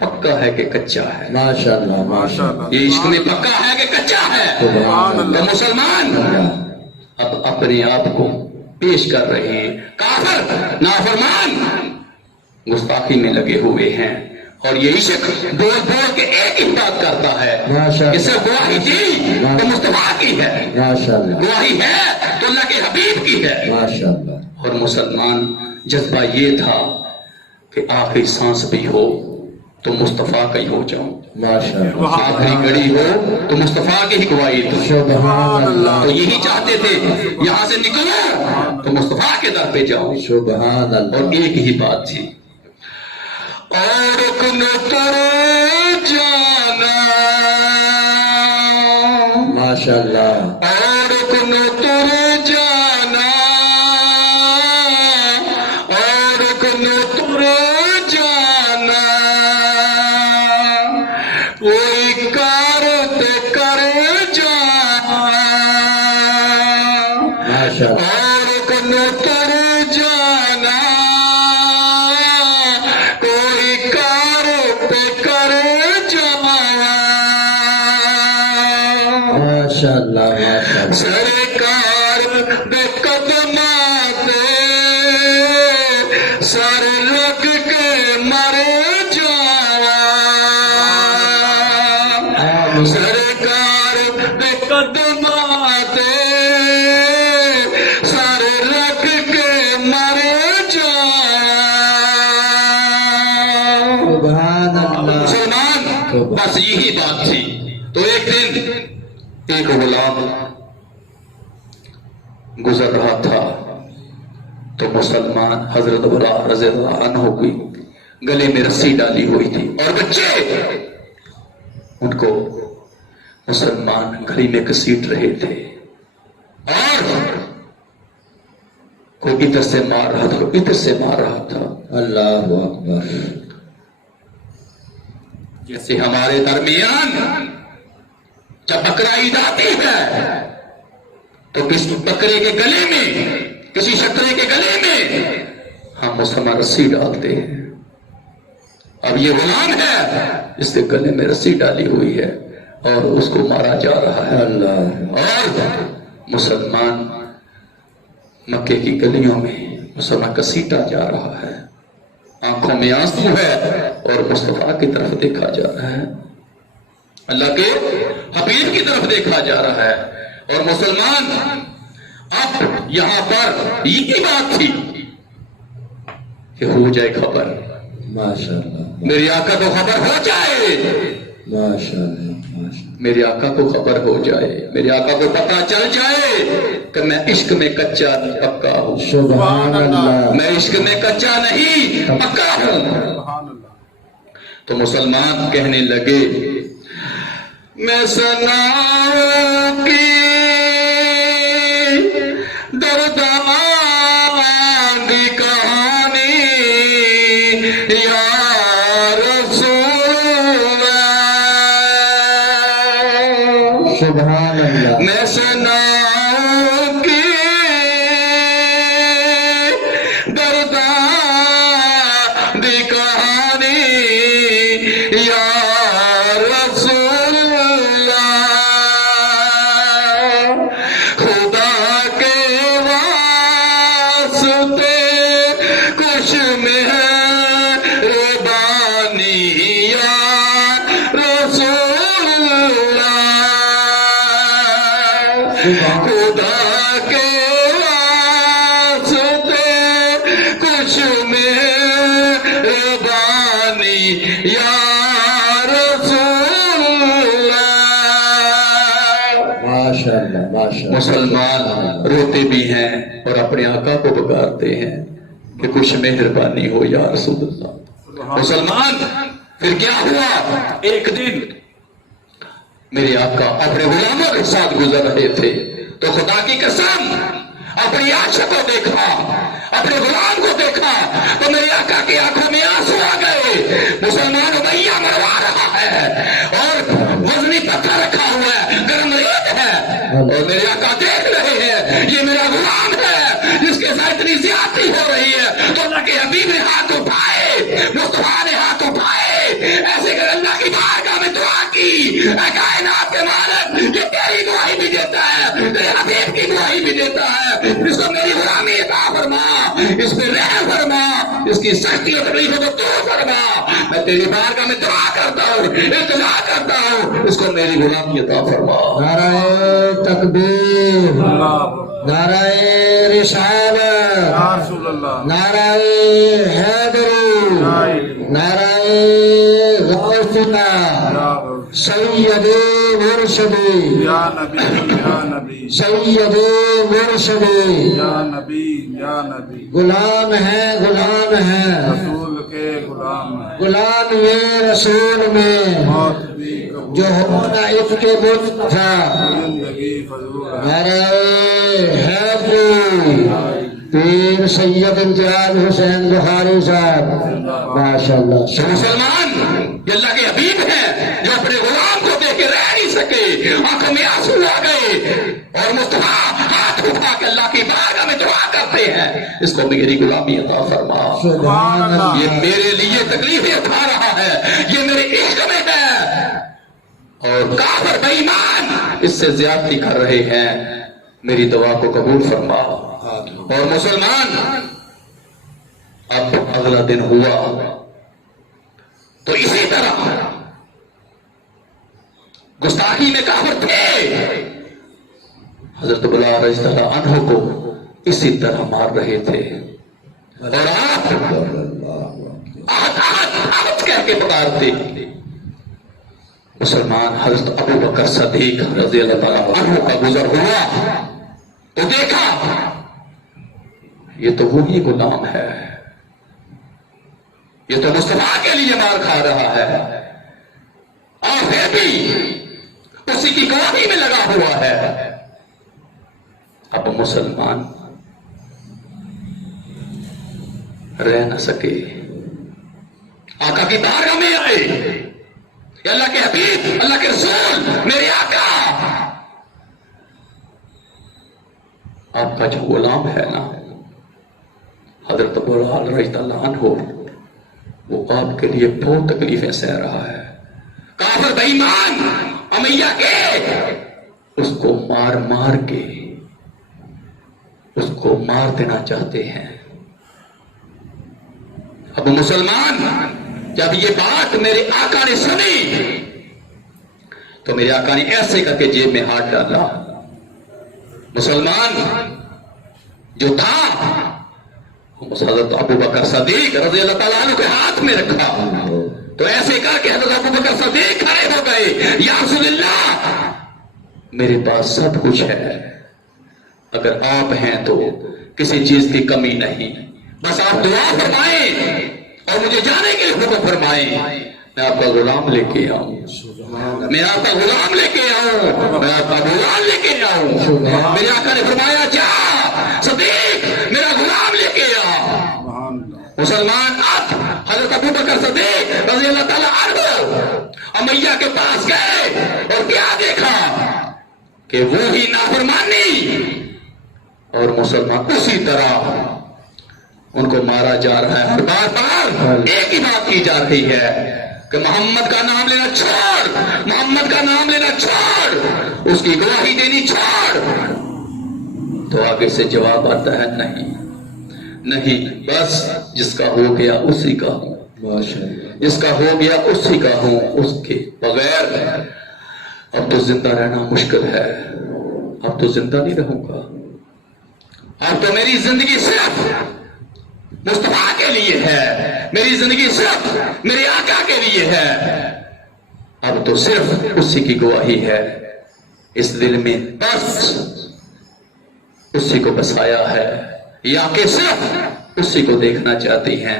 پکا ہے کہ کچا ہے۔ ماشاءاللہ، ماشاءاللہ، یہ عشق میں پکا ہے کہ کچا ہے؟ سبحان اللہ، تو مسلمان اب اپنے آپ کو پیش کر رہے ہیں، کافر نافرمان گستاخی میں لگے ہوئے ہیں، اور یہ عشق بول بول کے ایک ہی بات کرتا ہے، ماشاءاللہ، اس سے گواہی دی تو مصطفیٰ کی ہے، ماشاءاللہ، گواہی ہے تو اللہ کے حبیب کی ہے، ماشاءاللہ، اور مسلمان جذبہ یہ تھا کہ آخری سانس بھی ہو تو مصطفیٰ کا ہی ہو جاؤں، ماشاءاللہ آخری گھڑی ہو تو مصطفیٰ کی ہی گواہی دوں۔ سبحان اللہ تو یہی چاہتے تھے یہاں سے نکلو تو مصطفیٰ کے در پہ جاؤ۔ سبحان اور اللہ ایک ہی بات تھی، اور کن تر جانا، ماشاءاللہ اور کن تر جانا، اور کن تر جانا، کوئی کار تے کر جانا، ماشاءاللہ اور کن تر جانا، کوئی کار تے کر جانا، ماشاءاللہ ماشاءاللہ سرکار دے قدماں تے سر لگ کے مر جاواں، سرکار دے قدماں تے سر لگ کے مر جاواں۔ سبحان اللہ مسلمان بس یہی بات تھی۔ تو ایک دن ایک غلام گزر رہا تھا تو مسلمان حضرت براء رضی اللہ عنہ کی گلے میں رسی ڈالی ہوئی تھی اور بچے ان کو مسلمان گھڑی میں گھسیٹ رہے تھے، اور کوئی ادھر سے مار رہا تھا کوئی ادھر سے مار رہا تھا۔ اللہ اکبر جیسے ہمارے درمیان جب بکرا عید آتی ہے تو کسی بکرے کے گلے میں، کسی شترے کے گلے میں ہم مسلمان رسی ڈالتے ہیں۔ اب یہ غلام ہے اس کے گلے میں رسی ڈالی ہوئی ہے اور اس کو مارا جا رہا ہے، اللہ اور مسلمان مکے کی گلیوں میں مسلمان گھسیٹا جا رہا ہے، آنکھوں میں آنسو ہے اور مصطفیٰ کی طرف دیکھا جا رہا ہے، اللہ کے حبیب کی طرف دیکھا جا رہا ہے۔ اور مسلمان اب یہاں پر یہی بات تھی کہ ہو جائے خبر، ماشاءاللہ میرے آقا کو خبر ہو جائے، ماشاءاللہ ماشاءاللہ میرے آقا کو خبر ہو جائے، میرے آقا کو پتہ چل جائے کہ میں عشق میں کچا پکا ہوں، سبحان اللہ میں عشق میں کچا نہیں پکا ہوں۔ سبحان اللہ۔ تو مسلمان کہنے لگے میں ثنا کی درداں دی کہانی یا رسول اللہ، سبحان اللہ میں ثنا کی درداں دی کہانی یا رسول اللہ، خدا کے واسطے کچھ مہربانی یا رسول اللہ، خدا کے واسطے کچھ مہربانی یا رسول اللہ۔ ماشاءاللہ ماشاءاللہ مسلمان روتے بھی ہیں اور اپنے آقا کو پکارتے ہیں کہ کچھ مہربانی ہو یا رسول اللہ۔ مسلمان پھر کیا ہوا، ایک دن میرے آقا اپنے غلاموں کے ساتھ گزر رہے تھے تو خدا کی قسم اپنی عاشق کو دیکھا، اپنے غلام کو دیکھا تو میرے آقا کی آنکھوں میں آنسو آ گئے۔ مسلمان امیہ مروا رہا ہے اور وزنی پتھر رکھا ہوا ہے، گرم ریت ہے، اور میرے آقا دیکھ رہے ہیں یہ میرا غلام ہے جس کے ساتھ اتنی زیادتی ہو رہی ہے۔ تو اللہ کے حبیب نے ہاتھ اٹھائے، مصطفیٰ نے ہاتھ اٹھائے، ایسے کہ اللہ کی بارگاہ میں دعا کی، اے کائنات کے مالک یہ تیری گواہی بھی دیتا ہے، تیرے حبیب کی گواہی بھی دیتا ہے، اس کو میری غلامی عطا فرما، اس پہ رحم فرما، اس کی سختی اور تکلیف کو تو فرما. میں تیری بارگاہ میں دعا کرتا ہوں, التجا کرتا ہوں, اس کو میری غلامی عطا فرما. نعرہ تکبیر, نعرہ رسالت, یا رسول اللہ, نعرہ حیدری, نعرہ غوثنا, یا سید مرشدی, یا نبی, یا نبی, سید مرشدی. یا نبی, یا نبی, غلام ہے, غلام ہے, رسول کے غلام ہیں, غلام یہ رسول میں موت بھی قبول, جو ہونا اس کے ملک تھا. زندگی فضول ہے. نعرہ حیدری, پیر سید امتیاز حسین بخاری صاحب, ماشاءاللہ. مسلمان یہ اللہ کے حبیب ہیں جو اپنے غلام کو دیکھ کے رہ نہیں سکے, آنکھوں میں آنسو آ گئے اور مصطفیٰ ہاتھ اٹھا کے اللہ کی بارگاہ میں دعا کرتے ہیں, اس کو میری غلامی عطا فرما. سبحان اللہ. یہ میرے لیے تکلیفیں اٹھا رہا ہے, یہ میرے عشق میں ہے, اور کافر بے ایمان اس سے زیادتی کر رہے ہیں, میری دعا کو قبول فرما. اور مسلمان اب اگلا دن ہوا تو اسی طرح گستاخی میں کافر تھے, حضرت بلال رضی اللہ عنہ کو اسی طرح مار رہے تھے, اور آپ آہت کہہ کے پکارتے. مسلمان حضرت ابو بکر صدیق رضی اللہ تعالیٰ عنہ کا گزر ہوا تو دیکھا یہ تو وہی غلام ہے, یہ تو مصطفیٰ کے لیے مار کھا رہا ہے, اور پھر بھی اسی کی گواہی میں لگا ہوا ہے. اب مسلمان رہ نہ سکے, آقا کی بارگاہ میں آئے, یا اللہ کے حبیب, اللہ کے رسول, میرے آقا, آپ کا جو غلام ہے نا حضرت بلال رضی اللہ عنہ, وہ آپ کے لیے بہت تکلیفیں سہ رہا ہے. کافر بے ایمان امیہ کے اس کو مار مار کے اس کو مار دینا چاہتے ہیں. اب مسلمان جب یہ بات میرے آقا نے سنی تو میرے آقا نے ایسے کر کے جیب میں ہاتھ ڈالا. مسلمان جو تھا حضرت ابو بکر صدیق رضی اللہ تعالیٰ عنہ کے ہاتھ میں رکھا, تو ایسے کہا کہ حضرت ابو بکر صدیق کھڑے ہو گئے, یا رسول اللہ میرے پاس سب کچھ ہے, اگر آپ ہیں تو کسی چیز کی کمی نہیں, بس آپ دعا فرمائیں اور مجھے جانے کے لیے حکم فرمائیں, میں آپ کا غلام لے کے آؤں, میں آپ کا غلام لے کے آؤں, میں آپ کا غلام لے کے آؤں. میرے آقا نے فرمایا جا صدیق میرا غلام لے کے آ. مسلمان اب حضرت ابو بکر صدیق رضی اللہ تعالیٰ عنہ امیہ کے پاس گئے اور کیا دیکھا کہ وہی نافرمانی, اور مسلمان اسی طرح ان کو مارا جا رہا ہے, اور بار بار ایک ہی بات کی جا رہی ہے کہ محمد کا نام لینا چھوڑ, محمد کا نام لینا چھوڑ, اس کی گواہی دینی چھوڑ. تو آگے سے جواب آتا ہے نہیں نہیں, بس جس کا ہو گیا اسی کا ہوں, جس کا ہو گیا اسی کا ہوں, اس کے بغیر اب تو زندہ رہنا مشکل ہے, اب تو زندہ نہیں رہوں گا, اب تو میری زندگی صرف مصطفیٰ کے لیے ہے, میری زندگی صرف میرے آقا کے لیے ہے, اب تو صرف اسی کی گواہی ہے اس دل میں, بس اسی کو بسایا ہے, یا کہ صرف اسی کو دیکھنا چاہتی ہیں,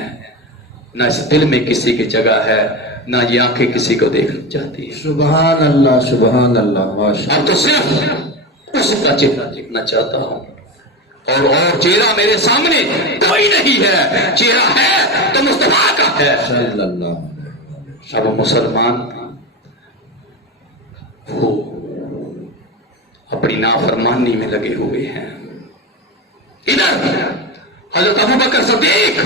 نہ اس دل میں کسی کی جگہ ہے, نہ یہ آنکھیں کسی کو دیکھنا چاہتی ہیں. سبحان اللہ, سبحان اللہ, ماشاء اب تو صرف اس کا چہرہ دیکھنا چاہتا ہوں, اور چہرہ میرے سامنے کوئی نہیں ہے, چہرہ ہے تو مصطفیٰ کا ہے صلی اللہ. اب مسلمان وہ اپنی نافرمانی میں لگے ہوئے ہیں. ادھر حضرت ابو بکر صدیق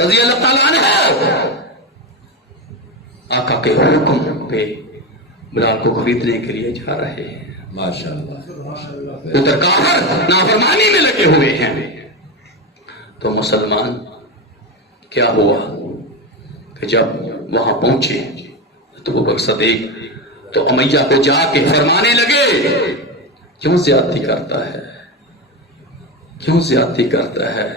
رضی اللہ تعالیٰ عنہ آقا کے حکم پہ بلال کو خریدنے کے لیے جا رہے ہیں. ماشاءاللہ. ادھر کافر نافرمانی میں لگے ہوئے ہیں. تو مسلمان کیا ہوا کہ جب وہاں پہنچے تو ابو بکر صدیق تو امیہ کو جا کے فرمانے لگے کیوں زیادتی کرتا ہے، کیوں زیادتی کرتا ہے،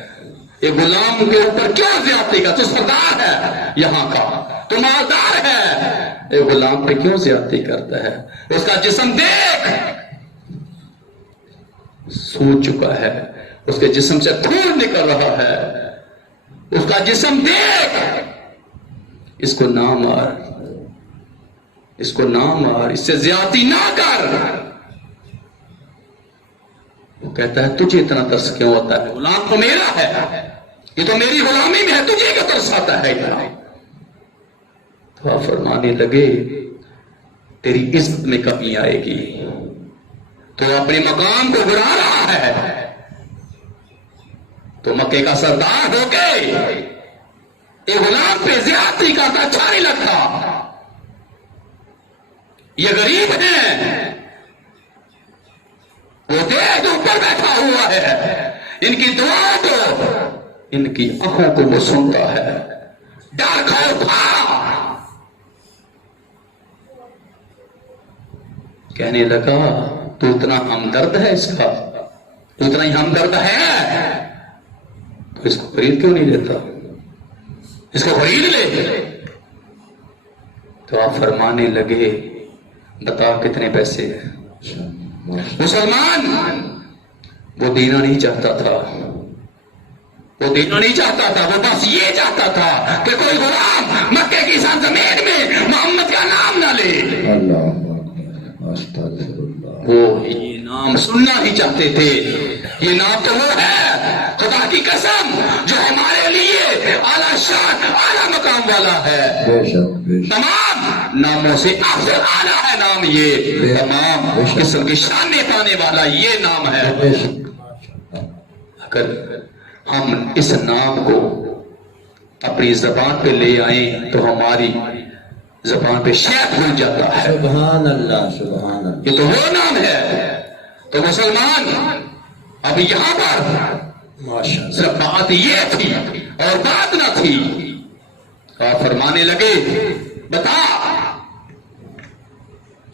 یہ غلام کے اوپر کیوں زیادتی کرتا، تو سردار ہے یہاں کا، تو مالدار ہے، یہ غلام پہ کیوں زیادتی کرتا ہے، اس کا جسم دیکھ سوج چکا ہے، اس کے جسم سے خون نکل رہا ہے، اس کا جسم دیکھ، اس کو نہ مار، اس کو نہ مار، اس سے زیادتی نہ کر۔ وہ کہتا ہے تجھے اتنا ترس کیوں ہوتا ہے، غلام تو میرا ہے، یہ تو میری غلامی میں ہے، تجھے کیا ترس آتا ہے اتنا؟ تو آپ فرمانے لگے تیری عزت میں کمی آئے گی، تو اپنے مقام کو گرا رہا ہے، تو مکے کا سردار ہو کے یہ غلام پہ زیادتی کرتا اچھا نہیں لگتا، یہ غریب ہیں، وہ دیکھ اوپر بیٹھا ہوا ہے، ان کی دعا کو، ان کی آنکھوں کو وہ سنتا ہے، ڈر کھاؤ کھا۔ کہنے لگا تو اتنا ہمدرد ہے اس کا، تو اتنا ہی ہمدرد ہے تو اس کو خرید کیوں نہیں لیتا، اس کو خرید لے۔ تو آپ فرمانے لگے بتا کتنے پیسے ہیں؟ مسلمان وہ دینا نہیں چاہتا تھا، وہ دینا نہیں چاہتا تھا، وہ بس یہ چاہتا تھا کہ کوئی غلام مکے کی سرزمین میں محمد کا نام نہ لے، وہ یہ نام سننا ہی چاہتے تھے، یہ نام تو وہ ہے خدا کی قسم جو ہمارے لیے اعلیٰ شان اعلیٰ مقام والا ہے، تمام ناموں سے افضل اعلیٰ ہے نام، یہ تمام قسم کی شان پانے والا یہ نام ہے۔ اگر ہم اس نام کو اپنی زبان پہ لے آئیں تو ہماری زبان پہ شیخ بھول جاتا ہے، سبحان اللہ سبحان اللہ، یہ تو وہ نام ہے۔ تو مسلمان اب یہاں پر صرف بات یہ تھی اور بات نہ تھی، آپ فرمانے لگے بتا،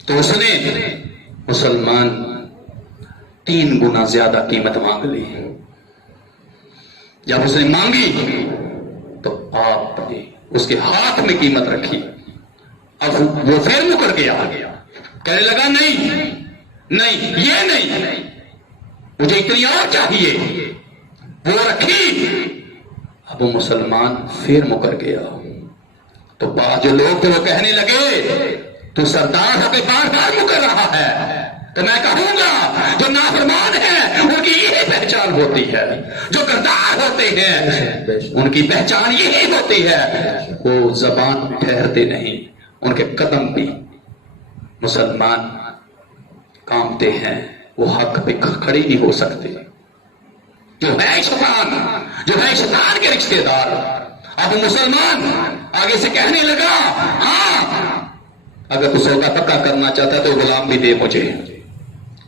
تو اس نے مسلمان 3 گنا زیادہ قیمت مانگ لی۔ جب اس نے مانگی تو آپ نے اس کے ہاتھ میں قیمت رکھی، اب وہ پھر مکر گیا، کہنے لگا نہیں نہیں یہ نہیں، مجھے اتنی اور چاہیے، وہ رکھی، اب وہ مسلمان پھر مکر گیا۔ تو بعض جو لوگ تھے وہ کہنے لگے تو سردار ہو کے بار بار مکر رہا ہے، تو میں کہوں گا جو نافرمان ہیں ان کی یہی پہچان ہوتی ہے، جو غدار ہوتے ہیں ان کی پہچان یہی ہوتی ہے، وہ زبان ٹھہرتے نہیں، ان کے قدم بھی مسلمان کامتے ہیں، وہ حق پہ کھڑے نہیں ہو سکتے، جو ہے شیطان کے رشتے دار۔ اب مسلمان آگے سے کہنے لگا ہاں اگر تو سودا پکا کرنا چاہتا ہے تو غلام بھی دے مجھے،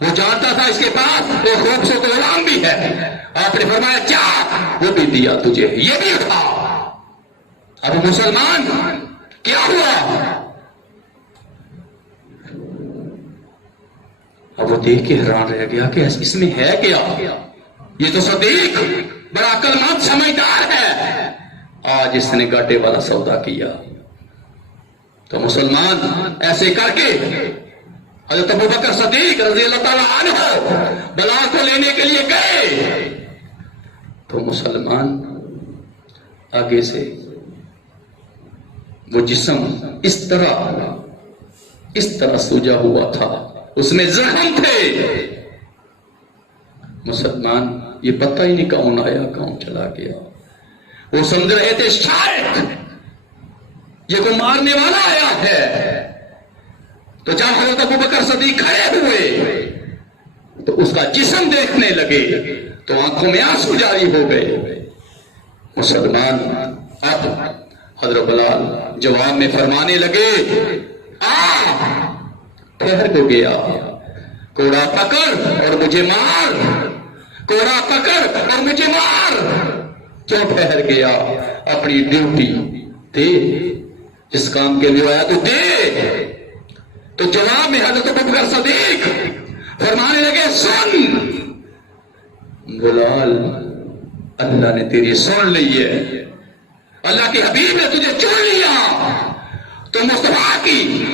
وہ جانتا تھا اس کے پاس ایک خوبصورت غلام بھی ہے، آپ نے فرمایا کیا، وہ بھی دیا تجھے، یہ بھی اٹھا۔ اب مسلمان کیا ہوا، اب وہ دیکھ کے حیران رہ گیا کہ اس میں ہے کیا، یہ تو صدیق بڑا عقل مند سمجھدار ہے، آج اس نے گاٹے والا سودا کیا۔ تو مسلمان ایسے کر کے حضرت ابوبکر صدیق رضی اللہ تعالیٰ عنہ بلال کو لینے کے لیے گئے، تو مسلمان آگے سے وہ جسم اس طرح سوجا ہوا تھا، اس میں زخم تھے، مسلمان یہ پتہ ہی نہیں کون آیا کون چلا گیا، وہ سمجھ رہے تھے شاید یہ کوئی مارنے والا آیا ہے۔ تو جب حضرت ابوبکر صدیق کھڑے ہوئے تو اس کا جسم دیکھنے لگے تو آنکھوں میں آنسو جاری ہو گئے۔ مسلمان اب حضرت بلال جواب میں فرمانے لگے ٹھہر کو گیا، کوڑا پکڑ اور مجھے مار، کوڑا پکڑ اور مجھے مار، کیوں ٹھہر گیا؟ اپنی ڈیوٹی دے، جس کام کے لیے آیا تو دے۔ تو جواب میں حضرت ابوبکر صدیق فرمانے لگے سن بلال، اللہ نے تیری سن لی ہے، اللہ کے حبیب نے تجھے چن لیا، تو مصطفیٰ کی